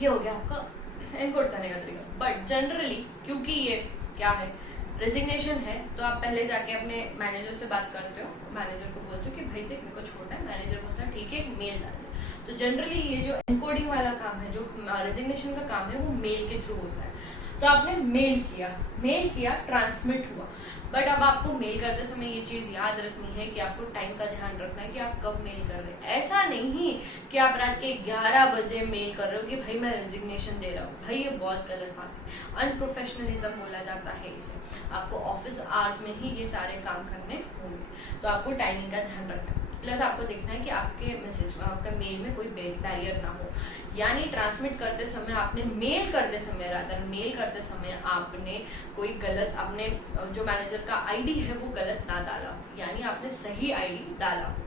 ये हो गया आपका एनकोड करने का तरीका। बट जनरली क्योंकि ये क्या है, रेजिग्नेशन है, तो आप पहले जाके अपने मैनेजर से बात करते हो, मैनेजर को बोलते हो कि भाई देख मेरे को छोड़ना है, मैनेजर बोलता है ठीक है मेल डाल दे। तो जनरली ये जो एनकोडिंग वाला काम है, जो रेजिग्नेशन का काम है, वो मेल के थ्रू होता है। तो आपने मेल किया, ट्रांसमिट हुआ। बट अब आपको मेल करते समय ये चीज याद रखनी है कि आपको टाइम का ध्यान रखना है कि आप कब मेल कर रहे हैं। ऐसा नहीं कि आप रात के 11 बजे मेल कर रहे हो कि भाई मैं रेजिग्नेशन दे रहा हूँ, भाई ये बहुत गलत बात है, अनप्रोफेशनलिज्म बोला जाता है इसे। आपको ऑफिस आवर्स में ही ये सारे काम करने होंगे, तो आपको टाइमिंग का ध्यान रखना है। प्लस आपको देखना है कि आपके मैसेज में, आपका मेल में कोई बैरियर ना हो। यानी ट्रांसमिट करते समय आपने मेल करते समय आपने कोई गलत, आपने जो मैनेजर का आईडी है वो गलत ना डाला हो, यानी आपने सही आईडी डाला हो।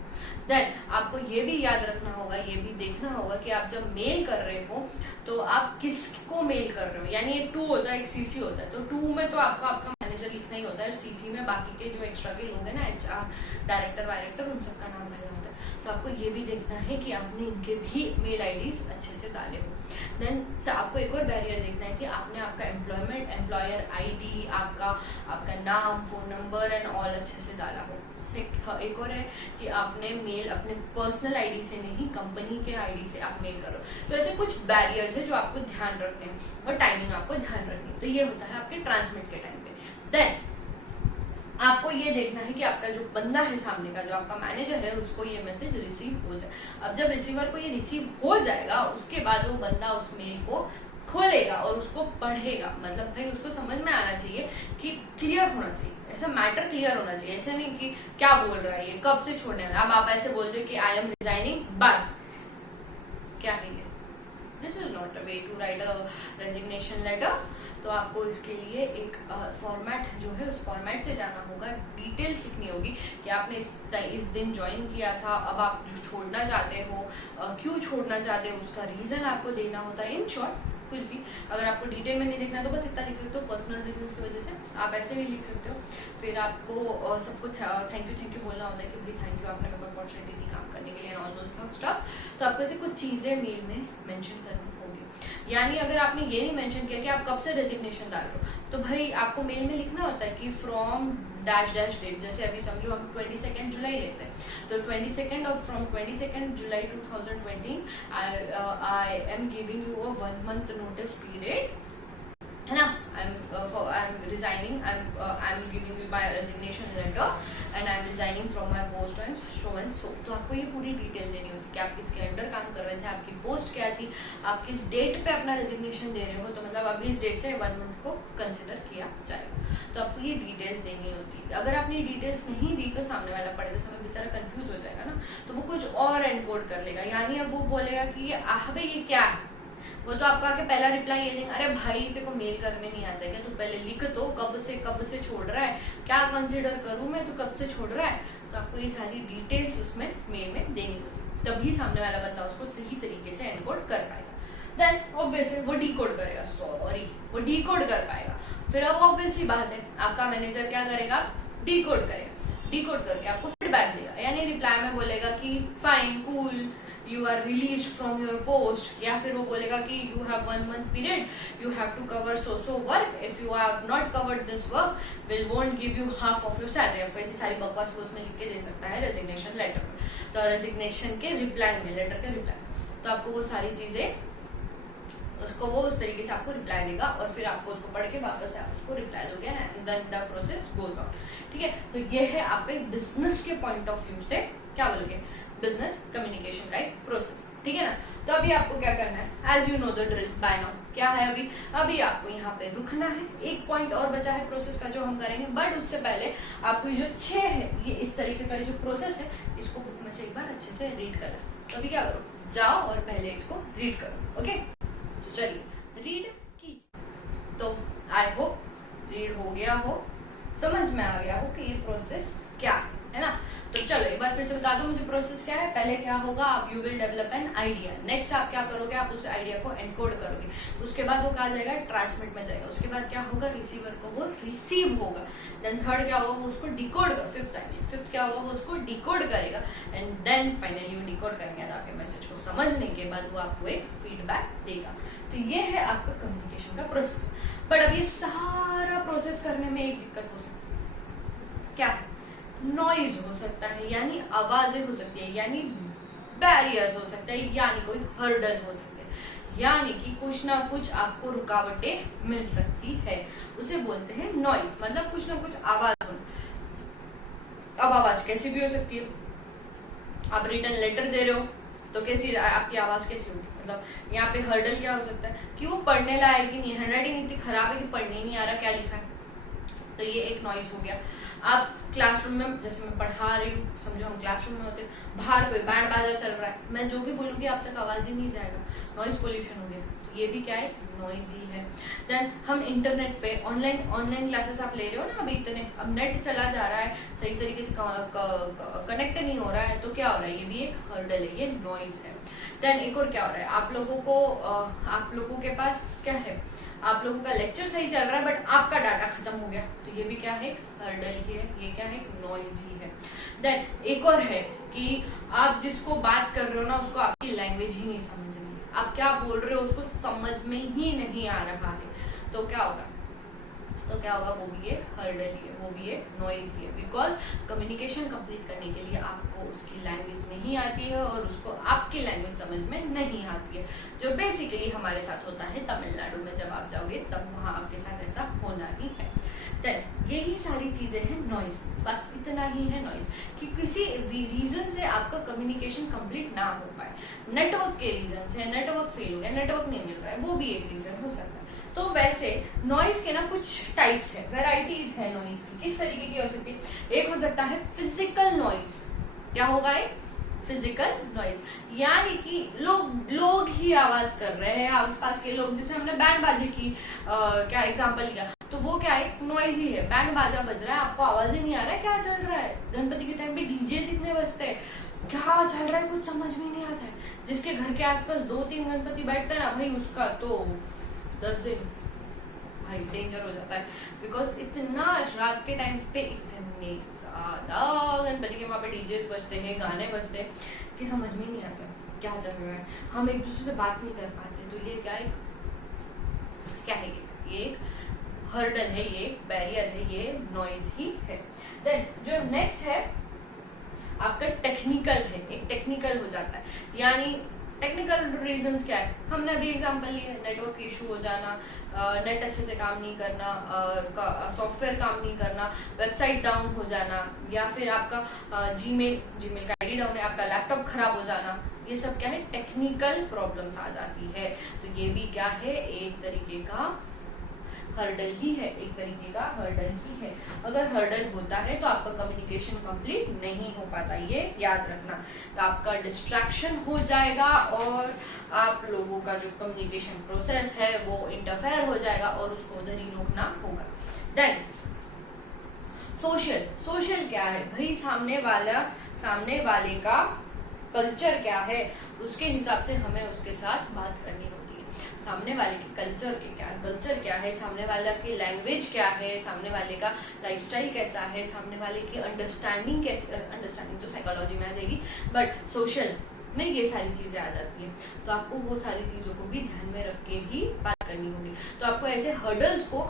देन आपको ये भी याद रखना होगा, ये भी देखना होगा कि आप जब मेल कर रहे हो तो आप किसको मेल कर रहे हो। यानी एक 2 होता है, एक सीसी होता है। तो 2 में तो आपका मैनेजर लिखना ही होता है, सीसी में बाकी के जो एक्स्ट्रा के लोग हैं ना, एचआर, डायरेक्टर वायरेक्टर, उन सबका नाम भरना होता है। तो आपको ये भी देखना है कि आपने इनके भी मेल आईडीज अच्छे से डाले हो। देन आपको एक और बैरियर देखना है कि आपने आपका राइट, एम्प्लॉयर आईडी, आपका नाम, फोन नंबर एंड ऑल अच्छे से डाला हो। एक और है कि आपने मेल अपने पर्सनल आईडी से नहीं, कंपनी के आईडी से आप मेल करो। तो ऐसे कुछ बैरियर्स है जो आपको ध्यान रखने हैं और टाइमिंग आपको ध्यान रखनी है। तो ये होता है आपके ट्रांसमिट के टाइम पे। देन आपको ये देखना है कि आपका जो बंदा है सामने का, जो आपका मैनेजर है, उसको ये मैसेज रिसीव हो जाए। अब जब रिसीवर को ये रिसीव हो जाएगा, उसके बाद वो बंदा उस मेल को खोलेगा और उसको पढ़ेगा। मतलब भाई उसको समझ में आना चाहिए कि क्लियर होना चाहिए, ऐसा मैटर क्लियर होना चाहिए। ऐसा नहीं कि क्या बोल रहा है ये, कब से छोड़ने वाला। अब आप ऐसे बोल दो कि आई एम रिजाइनिंग बट, क्या है ये? This is not a way to write a resignation letter. तो आपको इसके लिए एक फॉर्मेट जो है उस फॉर्मेट से जाना होगा, डिटेल्स लिखनी होगी कि आपने इस दिन ज्वाइन किया था, अब आप छोड़ना चाहते हो, क्यों छोड़ना चाहते हो, उसका रीज़न आपको देना होता है। इन शॉर्ट कुछ भी, अगर आपको डिटेल में नहीं देखना तो बस इतना लिख सकते हो, पर्सनल रीजंस की वजह से आप ऐसे भी लिख सकते हो। फिर आपको सबको थैंक यू बोलना होता है कि भाई थैंक यू, आपने मेरे को अपॉर्चुनिटी दी काम करने के लिए, ऑल दोस स्टफ। तो आपको ऐसे कुछ चीज़ें मेल में मेंशन करनी होगी। यानी अगर आपने ये नहीं मेंशन किया कि आप कब से रेजिग्नेशन डाल रहे हो, तो भाई आपको मेल में लिखना होता है कि फ्रॉम डैश डैश डेट। जैसे अभी समझो हम 22 जुलाई लेते हैं, तो 22 और from 22 July 2020 I am giving you a 1 month notice period, है ना। I am resigning, I am giving you by resignation letter and I am resigning from my post and so and so. तो आपको ये पूरी detail देनी होती है कि आप किसके अंडर काम कर रहे थे, आपकी पोस्ट क्या थी, आप किस डेट पे अपना रेजिग्नेशन दे रहे हो। तो मतलब अब इस डेट से 1 month को कंसिडर किया जाएगा। तो आपको ये डिटेल्स देनी होती है। अगर आपने डिटेल्स नहीं दी तो सामने वाला पढ़ते समय बेचारा कंफ्यूज हो जाएगा ना, तो वो कुछ और एनकोड कर लेगा। यानी अब वो बोलेगा कि ये भाई ये क्या है। वो तो आपका आके पहला रिप्लाई ये देंगे, अरे भाई तेरे को मेल करने नहीं आता है क्या, तू पहले लिख तो कब से छोड़ रहा है, क्या कंसिडर करूं मैं, तू कब से छोड़ रहा है। तो आपको ये सारी डिटेल्स उसमें मेल में देनी होगी, तभी सामने वाला बंदा उसको सही तरीके से एनकोड कर पाएगा। देन ऑब्वियसली वो डिकोड करेगा, वो डिकोड कर पाएगा। फिर अब ऑब्वियसली बात है, आपका मैनेजर क्या करेगा, डिकोड करेगा, डिकोड करके आपको फीडबैक देगा। यानी रिप्लाई में बोलेगा कि fine, cool, you are release from your post, या फिर वो बोलेगा कि you have 1 month period, you have to cover so work, if you have not covered this work will won't give you half of your salary. आपको ऐसी सारी बकवास को उसमें लिख के दे सकता है रेजिग्नेशन लेटर में। तो रेजिग्नेशन के रिप्लाई में, लेटर के रिप्लाई में, तो आपको वो सारी चीजें उसको वो उस तरीके से आपको रिप्लाई देगा और फिर आपको उसको पढ़ के वापस से आप उसको रिप्लाई दोगे ना, then the process goes on. ठीक है, तो ये है आपके बिजनेस के पॉइंट ऑफ व्यू से क्या बोलोगे, बिजनेस कम्युनिकेशन का एक प्रोसेस। ठीक है ना। तो अभी आपको क्या करना है, as you know the drill by now, क्या है अभी आपको यहाँ पे रुकना है। एक पॉइंट और बचा है प्रोसेस का जो हम करेंगे, बट उससे पहले आपको ये जो 6 है, ये इस तरीके का जो प्रोसेस है, इसको बुक में से एक बार अच्छे से रीड करना। तो अभी क्या करो, जाओ और पहले इसको रीड करो। ओके, तो चलिए रीड कीजिए। तो आई होप रीड हो गया हो, समझ में आ गया हो कि ये प्रोसेस क्या है ना। तो चलो एक बार फिर से बता दो मुझे प्रोसेस क्या है। पहले क्या होगा, आप you will develop an idea. Next आप क्या करोगे, आप उस आइडिया को एनकोड करोगे। उसके बाद वो कहा जाएगा ट्रांसमिट में जाएगा। उसके बाद क्या होगा, रिसीवर को वो रिसीव होगा। देन थर्ड क्या होगा, वो उसको डिकोड कर, फिफ्थ क्या होगा, वो उसको डिकोड करेगा। एंड देन फाइनली वो डिकोड करेंगे, आपके मैसेज को समझने के बाद वो आपको एक फीडबैक देगा। तो ये है आपका कम्युनिकेशन का प्रोसेस। बट अब ये सारा प्रोसेस करने में एक दिक्कत हो सकती है, क्या है, नॉइज हो सकता है, यानी आवाजें हो सकती है, यानी बैरियर्स हो सकता है, यानी कोई हर्डल हो सकते हैं, यानी कि कुछ ना कुछ आपको रुकावटें मिल सकती है। उसे बोलते हैं नॉइज, मतलब कुछ ना कुछ आवाज हो। अब आवाज कैसी भी हो सकती है, आप रिटर्न लेटर दे रहे हो तो कैसी आपकी आवाज कैसी होगी, मतलब यहाँ पे हर्डल क्या हो सकता है कि वो पढ़ने लायक ही नहीं, हैंडराइटिंग इतनी खराब है कि पढ़ने ही नहीं आ रहा क्या लिखा है। तो ये एक नॉइज हो गया। आप क्लासरूम में, जैसे मैं पढ़ा रही हूँ, समझो हम क्लासरूम में होते, बाहर कोई बैंड बाजा चल रहा है, मैं जो भी बोलूँगी आप तक आवाज ही नहीं जाएगा, नॉइज पोल्यूशन हो गया। तो ये भी क्या है, नॉइज ही है। देन हम इंटरनेट पे ऑनलाइन क्लासेस आप ले रहे हो ना, अभी इतने, अब नेट चला जा रहा है, सही तरीके से कनेक्ट नहीं हो रहा है, तो क्या हो रहा है, ये भी एक हर्डल है, ये नॉइज है। देन एक और क्या हो रहा है, आप लोगों के पास क्या है, आप लोगों का लेक्चर सही चल रहा है बट आपका डाटा खत्म हो गया, तो ये भी क्या है, हर्डल ही है, ये क्या है, नॉइज ही है। देन एक और है कि आप जिसको बात कर रहे हो ना, उसको आपकी लैंग्वेज ही नहीं समझ रही, आप क्या बोल रहे हो उसको समझ में ही नहीं आ रहा है, तो क्या होगा, क्या होगा, वो भी एक हर्डल ही है, वो भी एक नॉइज ही है। बिकॉज कम्युनिकेशन कंप्लीट करने के लिए आपको उसकी लैंग्वेज नहीं आती है और उसको आपकी लैंग्वेज समझ में नहीं आती है, जो बेसिकली हमारे साथ होता है तमिलनाडु में। जब आप जाओगे तब वहाँ आपके साथ ऐसा होना ही है। देन यही सारी चीज़ें हैं नॉइज, बस इतना ही है नॉइज, कि किसी भी रीज़न से आपका कम्युनिकेशन कंप्लीट ना हो पाए। नेटवर्क के रीज़न से, नेटवर्क फेल हो गया, नेटवर्क नहीं मिल रहा है, वो भी एक रीज़न हो सकता है। तो वैसे नॉइज के ना कुछ टाइप्स है, वेराइटीज है नॉइज की। किस तरीके की हो सकती है? एक हो सकता है फिजिकल नॉइज। क्या होगा एक फिजिकल नॉइज, यानी कि लोग ही आवाज कर रहे हैं, आसपास के लोग। जैसे हमने बैंड बाजे की क्या एग्जांपल लिया, तो वो क्या है, नॉइज ही है। बैंड बाजा बज रहा है, आपको आवाज ही नहीं आ रहा है क्या चल रहा है। गणपति के टाइम पे डीजे इतने बजते हैं, क्या चल रहा है कुछ समझ में नहीं आता है। जिसके घर के आसपास 2-3 गणपति बैठते हैं ना भाई, उसका तो 10 दिन भाई डेंजर हो जाता है। बिकॉज इतना रात के टाइम पे इतने ज्यादा गणपति के वहाँ पे डीजेस बजते हैं, गाने बजते हैं कि समझ में नहीं आता क्या चल रहा है। हम एक दूसरे से बात नहीं कर पाते। तो ये क्या है, ये एक हर्डल है, ये एक बैरियर है, ये नॉइज ही है। देन जो नेक्स्ट है आपका टेक्निकल है। एक टेक्निकल हो जाता है, यानी टेक्निकल रीजंस क्या है, हमने अभी एग्जांपल लिया, नेटवर्क इशू हो जाना, नेट अच्छे से काम नहीं करना, सॉफ्टवेयर काम नहीं करना, वेबसाइट डाउन हो जाना, या फिर आपका जीमेल का आईडी डाउन है, आपका लैपटॉप खराब हो जाना। ये सब क्या है, टेक्निकल प्रॉब्लम्स आ जाती है। तो ये भी क्या है, एक तरीके का हर्डल ही है, एक तरीके का हर्डल ही है। अगर हर्डल होता है तो आपका कम्युनिकेशन कंप्लीट नहीं हो पाता, ये याद रखना। तो आपका डिस्ट्रैक्शन हो जाएगा और आप लोगों का जो कम्युनिकेशन प्रोसेस है वो इंटरफेयर हो जाएगा और उसको उधर ही रोकना होगा। देन सोशल क्या है भाई, सामने वाले का कल्चर क्या है, उसके हिसाब से हमें उसके साथ बात करनी होगी। सामने वाले के कल्चर क्या है, सामने वाला की लैंग्वेज क्या है, सामने वाले का लाइफस्टाइल कैसा है, सामने वाले की अंडरस्टैंडिंग तो साइकोलॉजी में आ जाएगी, बट सोशल में ये सारी चीज़ें आ जाती हैं। तो आपको वो सारी चीज़ों को भी ध्यान में रख के ही बात करनी होगी। तो आपको ऐसे हर्डल्स को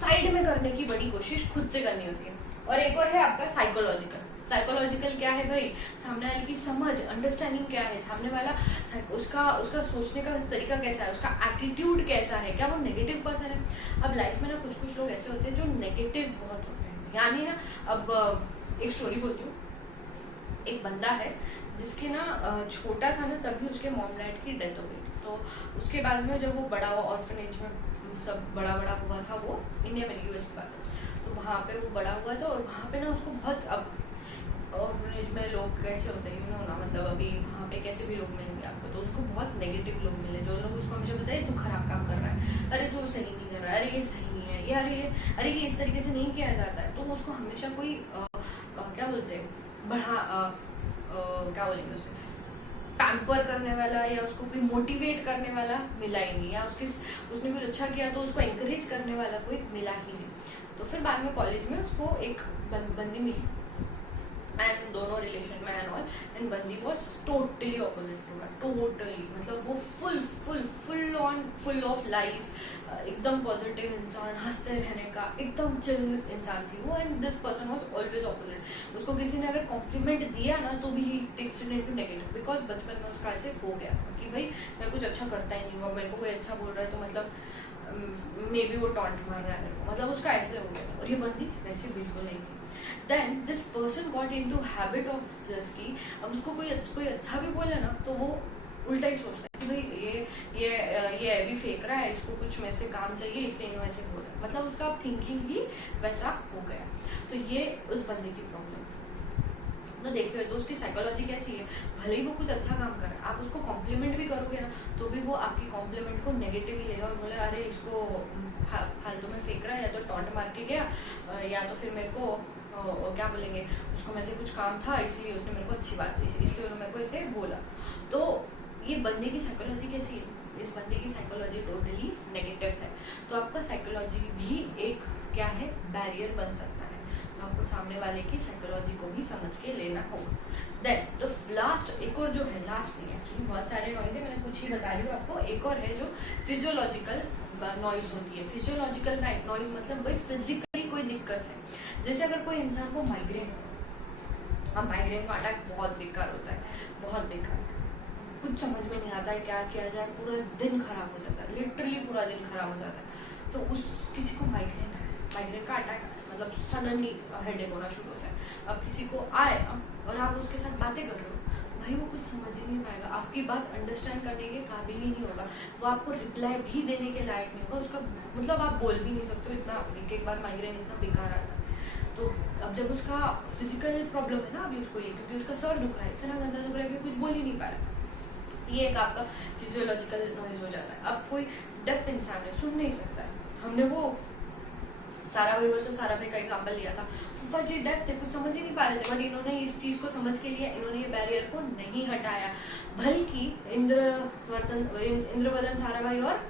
साइड में करने की बड़ी कोशिश खुद से करनी होती है। और एक और है आपका साइकोलॉजिकल क्या है भाई, सामने वाले की समझ, अंडरस्टैंडिंग क्या है, सामने वाला उसका सोचने का तरीका कैसा है, उसका एटीट्यूड कैसा है, क्या वो नेगेटिव पर्सन है। अब लाइफ में ना कुछ लोग ऐसे होते हैं जो नेगेटिव बहुत होते हैं, यानी ना, अब एक स्टोरी बोलती हूँ। एक बंदा है जिसके ना छोटा था ना, तभी उसके मॉम डैड की डेथ हो गई थी। तो उसके बाद में जब वो बड़ा हुआ, ऑर्फनेज में सब बड़ा हुआ था, वो इंडिया में, यूएस की बात है, तो वहाँ पे वो बड़ा हुआ था। और वहाँ पे ना उसको बहुत, अब ऑर्फनेज में लोग कैसे होते हैं ना, मतलब अभी वहाँ पे कैसे भी लोग मिलेंगे आपको, तो उसको बहुत नेगेटिव लोग मिले, जो लोग उसको हमेशा बताए तू खराब काम कर रहा है, अरे तू सही नहीं कर रहा है, अरे ये सही नहीं है, अरे ये इस तरीके से नहीं किया जाता है। तो उसको हमेशा कोई क्या बोलते हैं, क्या बोलेंगे उसे, पैम्पर करने वाला या उसको कोई मोटिवेट करने वाला मिला ही नहीं, या उसने कुछ अच्छा किया तो उसको एंकरेज करने वाला कोई मिला ही नहीं। तो फिर बाद में कॉलेज में उसको एक बंदी मिली, एंड दोनों रिलेशन में एंड ऑल, एंड बंदी was totally opposite to her, totally, मतलब वो फुल ऑफ लाइफ, एकदम पॉजिटिव इंसान, हंसते रहने का एकदम चिल इंसान थी वो। And this person was always opposite. उसको किसी ने अगर कॉम्प्लीमेंट दिया ना तो भी he takes it into negative, because बचपन में उसका ऐसे हो गया था कि भाई मैं कुछ अच्छा करता ही नहीं हुआ, मेरे को कोई अच्छा बोल रहा है तो मतलब मे बी वो टॉन्ट मार रहा है मेरे को, मतलब उसका ऐसे हो गया था। और ये बंदी वैसे बिल्कुल नहीं थी। Then this person got into habit of this कि अब उसको कोई अच्छा भी बोले ना तो वो उल्टा ही सोचता है कि भाई ये अभी फेंक रहा है, इसको कुछ मेरे से काम चाहिए इसलिए इन्होंने ऐसे बोल रहा है, मतलब उसका थिंकिंग ही वैसा हो गया। तो ये उस बंदे की प्रॉब्लम तो देखिए, तो उसकी साइकोलॉजी कैसी है, भले ही वो कुछ अच्छा काम कर रहा है, आप उसको कॉम्प्लीमेंट भी करोगे ना तो भी वो आपकी कॉम्प्लीमेंट को नेगेटिव ही लेगा और बोले अरे इसको फालतू में फेंक रहा है, या तो टॉन्ट मार के गया, या तो फिर मेरे को क्या बोलेंगे, उसको मेरे से कुछ काम था इसलिए उसने मेरे को अच्छी बात, इसलिए उन्होंने मेरे को ऐसे बोला। तो ये बंदे की साइकोलॉजी कैसी है, इस बंदे की साइकोलॉजी टोटली नेगेटिव है। तो आपका साइकोलॉजी भी एक क्या है, बैरियर बन सकता है। तो आपको सामने वाले की साइकोलॉजी को भी समझ के लेना होगा। देन तो लास्ट, एक और जो है, लास्ट नहीं एक्चुअली बहुत सारे नॉइज है, मैंने कुछ ही बता रही हूँ आपको। एक और है जो फिजियोलॉजिकल नॉइज होती है। फिजियोलॉजिकल नॉइज मतलब भाई फिजिकली कोई दिक्कत है, जैसे अगर कोई इंसान को माइग्रेन हो, अब माइग्रेन का अटैक बहुत बेकार होता है, बहुत बेकार, कुछ समझ में नहीं आता है क्या किया जाए, पूरा दिन खराब हो जाता है, लिटरली पूरा दिन खराब हो जाता है। तो उस किसी को माइग्रेन है, माइग्रेन का अटैक मतलब सडनली हेडेक होना शुरू होता है। अब किसी को आए और आप उसके साथ बातें कर रहे हो, भाई वो कुछ समझ ही नहीं पाएगा, आपकी बात अंडरस्टैंड करने के काबिल ही नहीं होगा, वो आपको रिप्लाई भी देने के लायक नहीं होगा, उसका मतलब आप बोल भी नहीं सकते, इतना एक बार माइग्रेन इतना बेकार आता है। तो अब जब उसका फिजिकल प्रॉब्लम है ना अभी उसको ये, क्योंकि उसका सर दुख रहा है, इतना गंदा दुख रहा है कि कुछ बोल ही नहीं पा रहा, ये एक आपका फिजियोलॉजिकल नॉइज हो जाता है। अब कोई डेफ इंसान है, सुन नहीं सकता है, हमने वो सारा भाई वर्सेस सारा भाई का एग्जांपल लिया था, फूफा जी डेफ थे, कुछ समझ ही नहीं पा रहे थे, बट इन्होंने इस चीज़ को समझ के लिया, इन्होंने ये बैरियर को नहीं हटाया, बल्कि इंद्रवदन सारा भाई और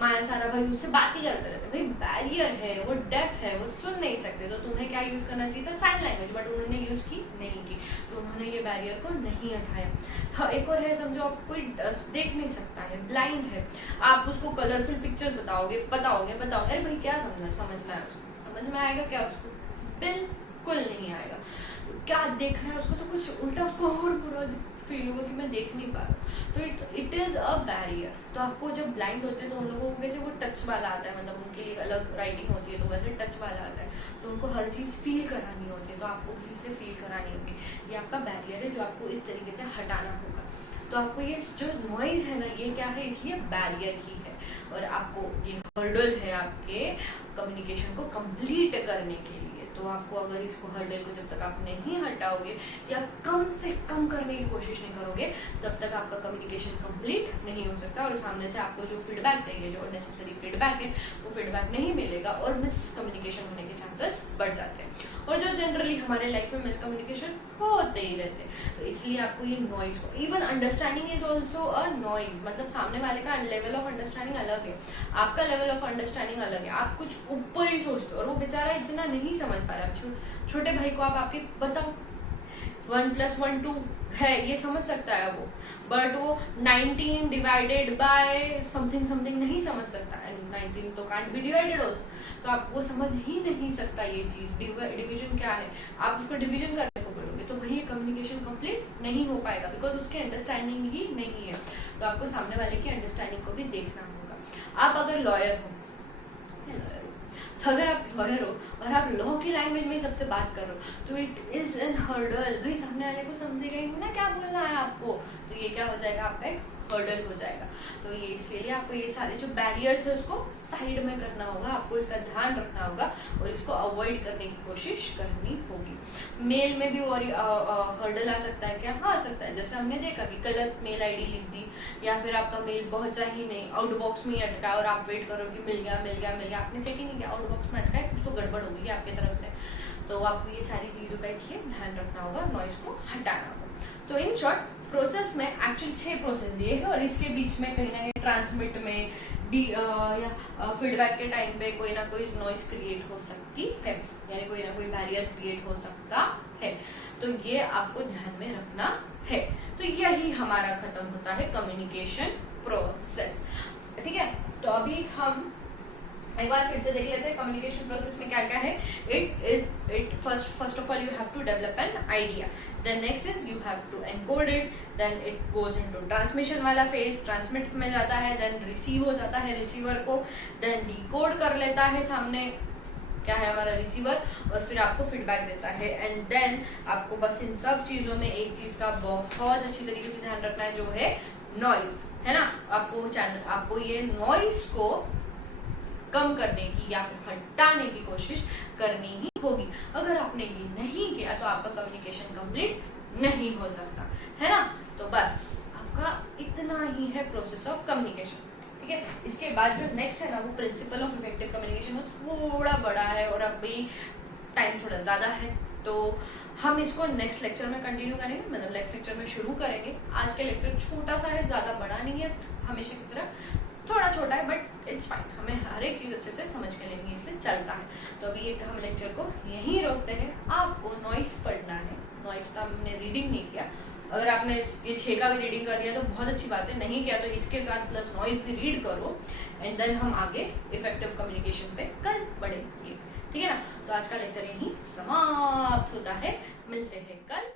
माया सारा भाई उससे बात ही करते रहते, भाई बैरियर है, वो डेफ है, वो सुन नहीं सकते, तो तुम्हें क्या यूज़ करना चाहिए था, साइन लैंग्वेज, बट उन्होंने यूज़ की नहीं की, तो उन्होंने ये बैरियर को नहीं हटाया। हाँ, एक और है, समझो आप कोई देख नहीं सकता है, ब्लाइंड है, आप उसको कलरफुल पिक्चर्स बताओगे, अरे भाई क्या समझना है उसको, समझ में आएगा क्या उसको, बिल्कुल नहीं आएगा, क्या देख रहा है उसको, तो कुछ उल्टा उसको और बुरा फील होगा कि मैं देख नहीं पा रहा, तो इट इज़ अ बैरियर। तो आपको जब ब्लाइंड होते हैं तो उन लोगों को वैसे वो टच वाला आता है, मतलब उनके लिए अलग राइटिंग होती है, तो वैसे टच वाला आता है, तो उनको हर चीज़ फील करानी होती है, तो आपको भी इसे फील करानी होगी, ये आपका बैरियर है जो आपको इस तरीके से हटाना होगा। तो आपको ये जो नॉइज़ है ना, ये क्या है, इसलिए बैरियर ही है, और आपको ये हर्डल है आपके कम्युनिकेशन को कंप्लीट करने के लिए। तो आपको अगर इसको हर्डल को जब तक आप नहीं हटाओगे या कम से कम करने की कोशिश नहीं करोगे, तब तक आपका कम्युनिकेशन कंप्लीट नहीं हो सकता, और सामने से आपको जो फीडबैक चाहिए, जो नेसेसरी फीडबैक है, वो फीडबैक नहीं मिलेगा, और मिसकम्युनिकेशन होने के चांसेस बढ़ जाते हैं, और जो जनरली हमारे लाइफ में मिसकम्युनिकेशन होते ही रहते हैं। तो इसलिए आपको ये नॉइज को, even understanding is also a noise, मतलब सामने वाले का लेवल ऑफ अंडरस्टैंडिंग अलग है, आपका लेवल ऑफ अंडरस्टैंडिंग अलग है, आप कुछ ऊपर ही सोचते हो, और वो बेचारा इतना नहीं समझ पा रहा है। छोटे भाई को आप आपके बताओ 1 + 1 2 है, ये समझ सकता है वो, बट वो 19 डिवाइडेड बाय समथिंग नहीं समझ सकता, एंड 19 तो कांट बी डिवाइडेड ऑल्सो, तो आप वो समझ ही नहीं सकता ये चीज़, डिवीजन क्या है, आप उसको डिवीजन करने को बोलोगे, तो वही कम्युनिकेशन कंप्लीट नहीं हो पाएगा, बिकॉज उसके अंडरस्टैंडिंग ही नहीं है। तो आपको सामने वाले की अंडरस्टैंडिंग को भी देखना होगा। आप अगर लॉयर हो, तो अगर आप लॉयर हो और आप लॉ की लैंग्वेज में सबसे बात कर रहे हो, तो इट इज एन हर्डल, भाई सामने वाले को समझेगा ही ना क्या बोलना है आपको, तो ये क्या हो जाएगा, आपका एक हर्डल हो जाएगा। तो ये इसलिए आपको ये सारे जो बैरियर्स है उसको साइड में करना होगा, आपको इसका ध्यान रखना होगा और इसको अवॉइड करने की कोशिश करनी होगी। मेल में भी और हर्डल आ सकता है क्या? हाँ आ सकता है, जैसे हमने देखा कि गलत मेल आईडी लिख दी, या फिर आपका मेल पहुंचा ही नहीं, आउट बॉक्स में ही अटका, और आप वेट करो कि मिल गया, आपने चेक ही नहीं किया, आउट बॉक्स में अटका है, कुछ तो गड़बड़ होगी आपकी तरफ से। तो आपको ये सारी चीज़ों का इसलिए ध्यान रखना होगा, नॉइज को हटाना होगा। तो इन शॉर्ट प्रोसेस में एक्चुअली 6 प्रोसेस ये है, और इसके बीच में कहीं ना कहीं ट्रांसमिट में या फीडबैक के टाइम पे कोई ना कोई नॉइज क्रिएट हो सकती है, यानी कोई ना कोई बैरियर क्रिएट हो सकता है। तो ये आपको ध्यान में रखना है। तो यही हमारा खत्म होता है कम्युनिकेशन प्रोसेस, ठीक है। तो अभी हम एक बार फिर से देख लेते हैं कम्युनिकेशन प्रोसेस में क्या क्या है। It first of all you have to develop an idea, then next is you have to encode it, then it goes into transmission वाला फेज, ट्रांसमिट में जाता है, देन रिसीव हो जाता है रिसीवर को, देन डिकोड कर लेता है सामने क्या है हमारा रिसीवर, और फिर आपको फीडबैक देता है। एंड देन आपको बस इन सब चीज़ों में एक चीज़ का बहुत अच्छी तरीके से ध्यान रखना है, जो है नॉइज, है ना। आपको ये नॉइज को कम करने की या फिर हटाने की कोशिश करनी ही होगी। अगर आपने ये नहीं किया तो आपका कम्युनिकेशन कंप्लीट नहीं हो सकता, है ना। तो बस आपका इतना ही है प्रोसेस ऑफ कम्युनिकेशन, ठीक है। इसके बाद जो नेक्स्ट है ना, वो प्रिंसिपल ऑफ इफेक्टिव कम्युनिकेशन, वो थोड़ा बड़ा है और अभी टाइम थोड़ा ज़्यादा है, तो हम इसको नेक्स्ट लेक्चर में कंटिन्यू करेंगे, मतलब नेक्स्ट लेक्चर में शुरू करेंगे। आज के लेक्चर छोटा सा है, ज़्यादा बड़ा नहीं है, हमेशा की तरह थोड़ा छोटा है, बट इट्स फाइन, हमें हर एक चीज़ अच्छे से समझ के लेंगे, इसलिए चलता है। तो अभी एक हम लेक्चर को यहीं रोकते हैं। आपको नॉइस पढ़ना है, नॉइस का हमने रीडिंग नहीं किया, अगर आपने ये 6 का भी रीडिंग कर लिया तो बहुत अच्छी बात है, नहीं किया तो इसके साथ प्लस नॉइज भी रीड करो, एंड देन हम आगे इफेक्टिव कम्युनिकेशन पे कल बढ़ेंगे। ठीक है ना, तो आज का लेक्चर यहीं समाप्त होता है, मिलते हैं कल।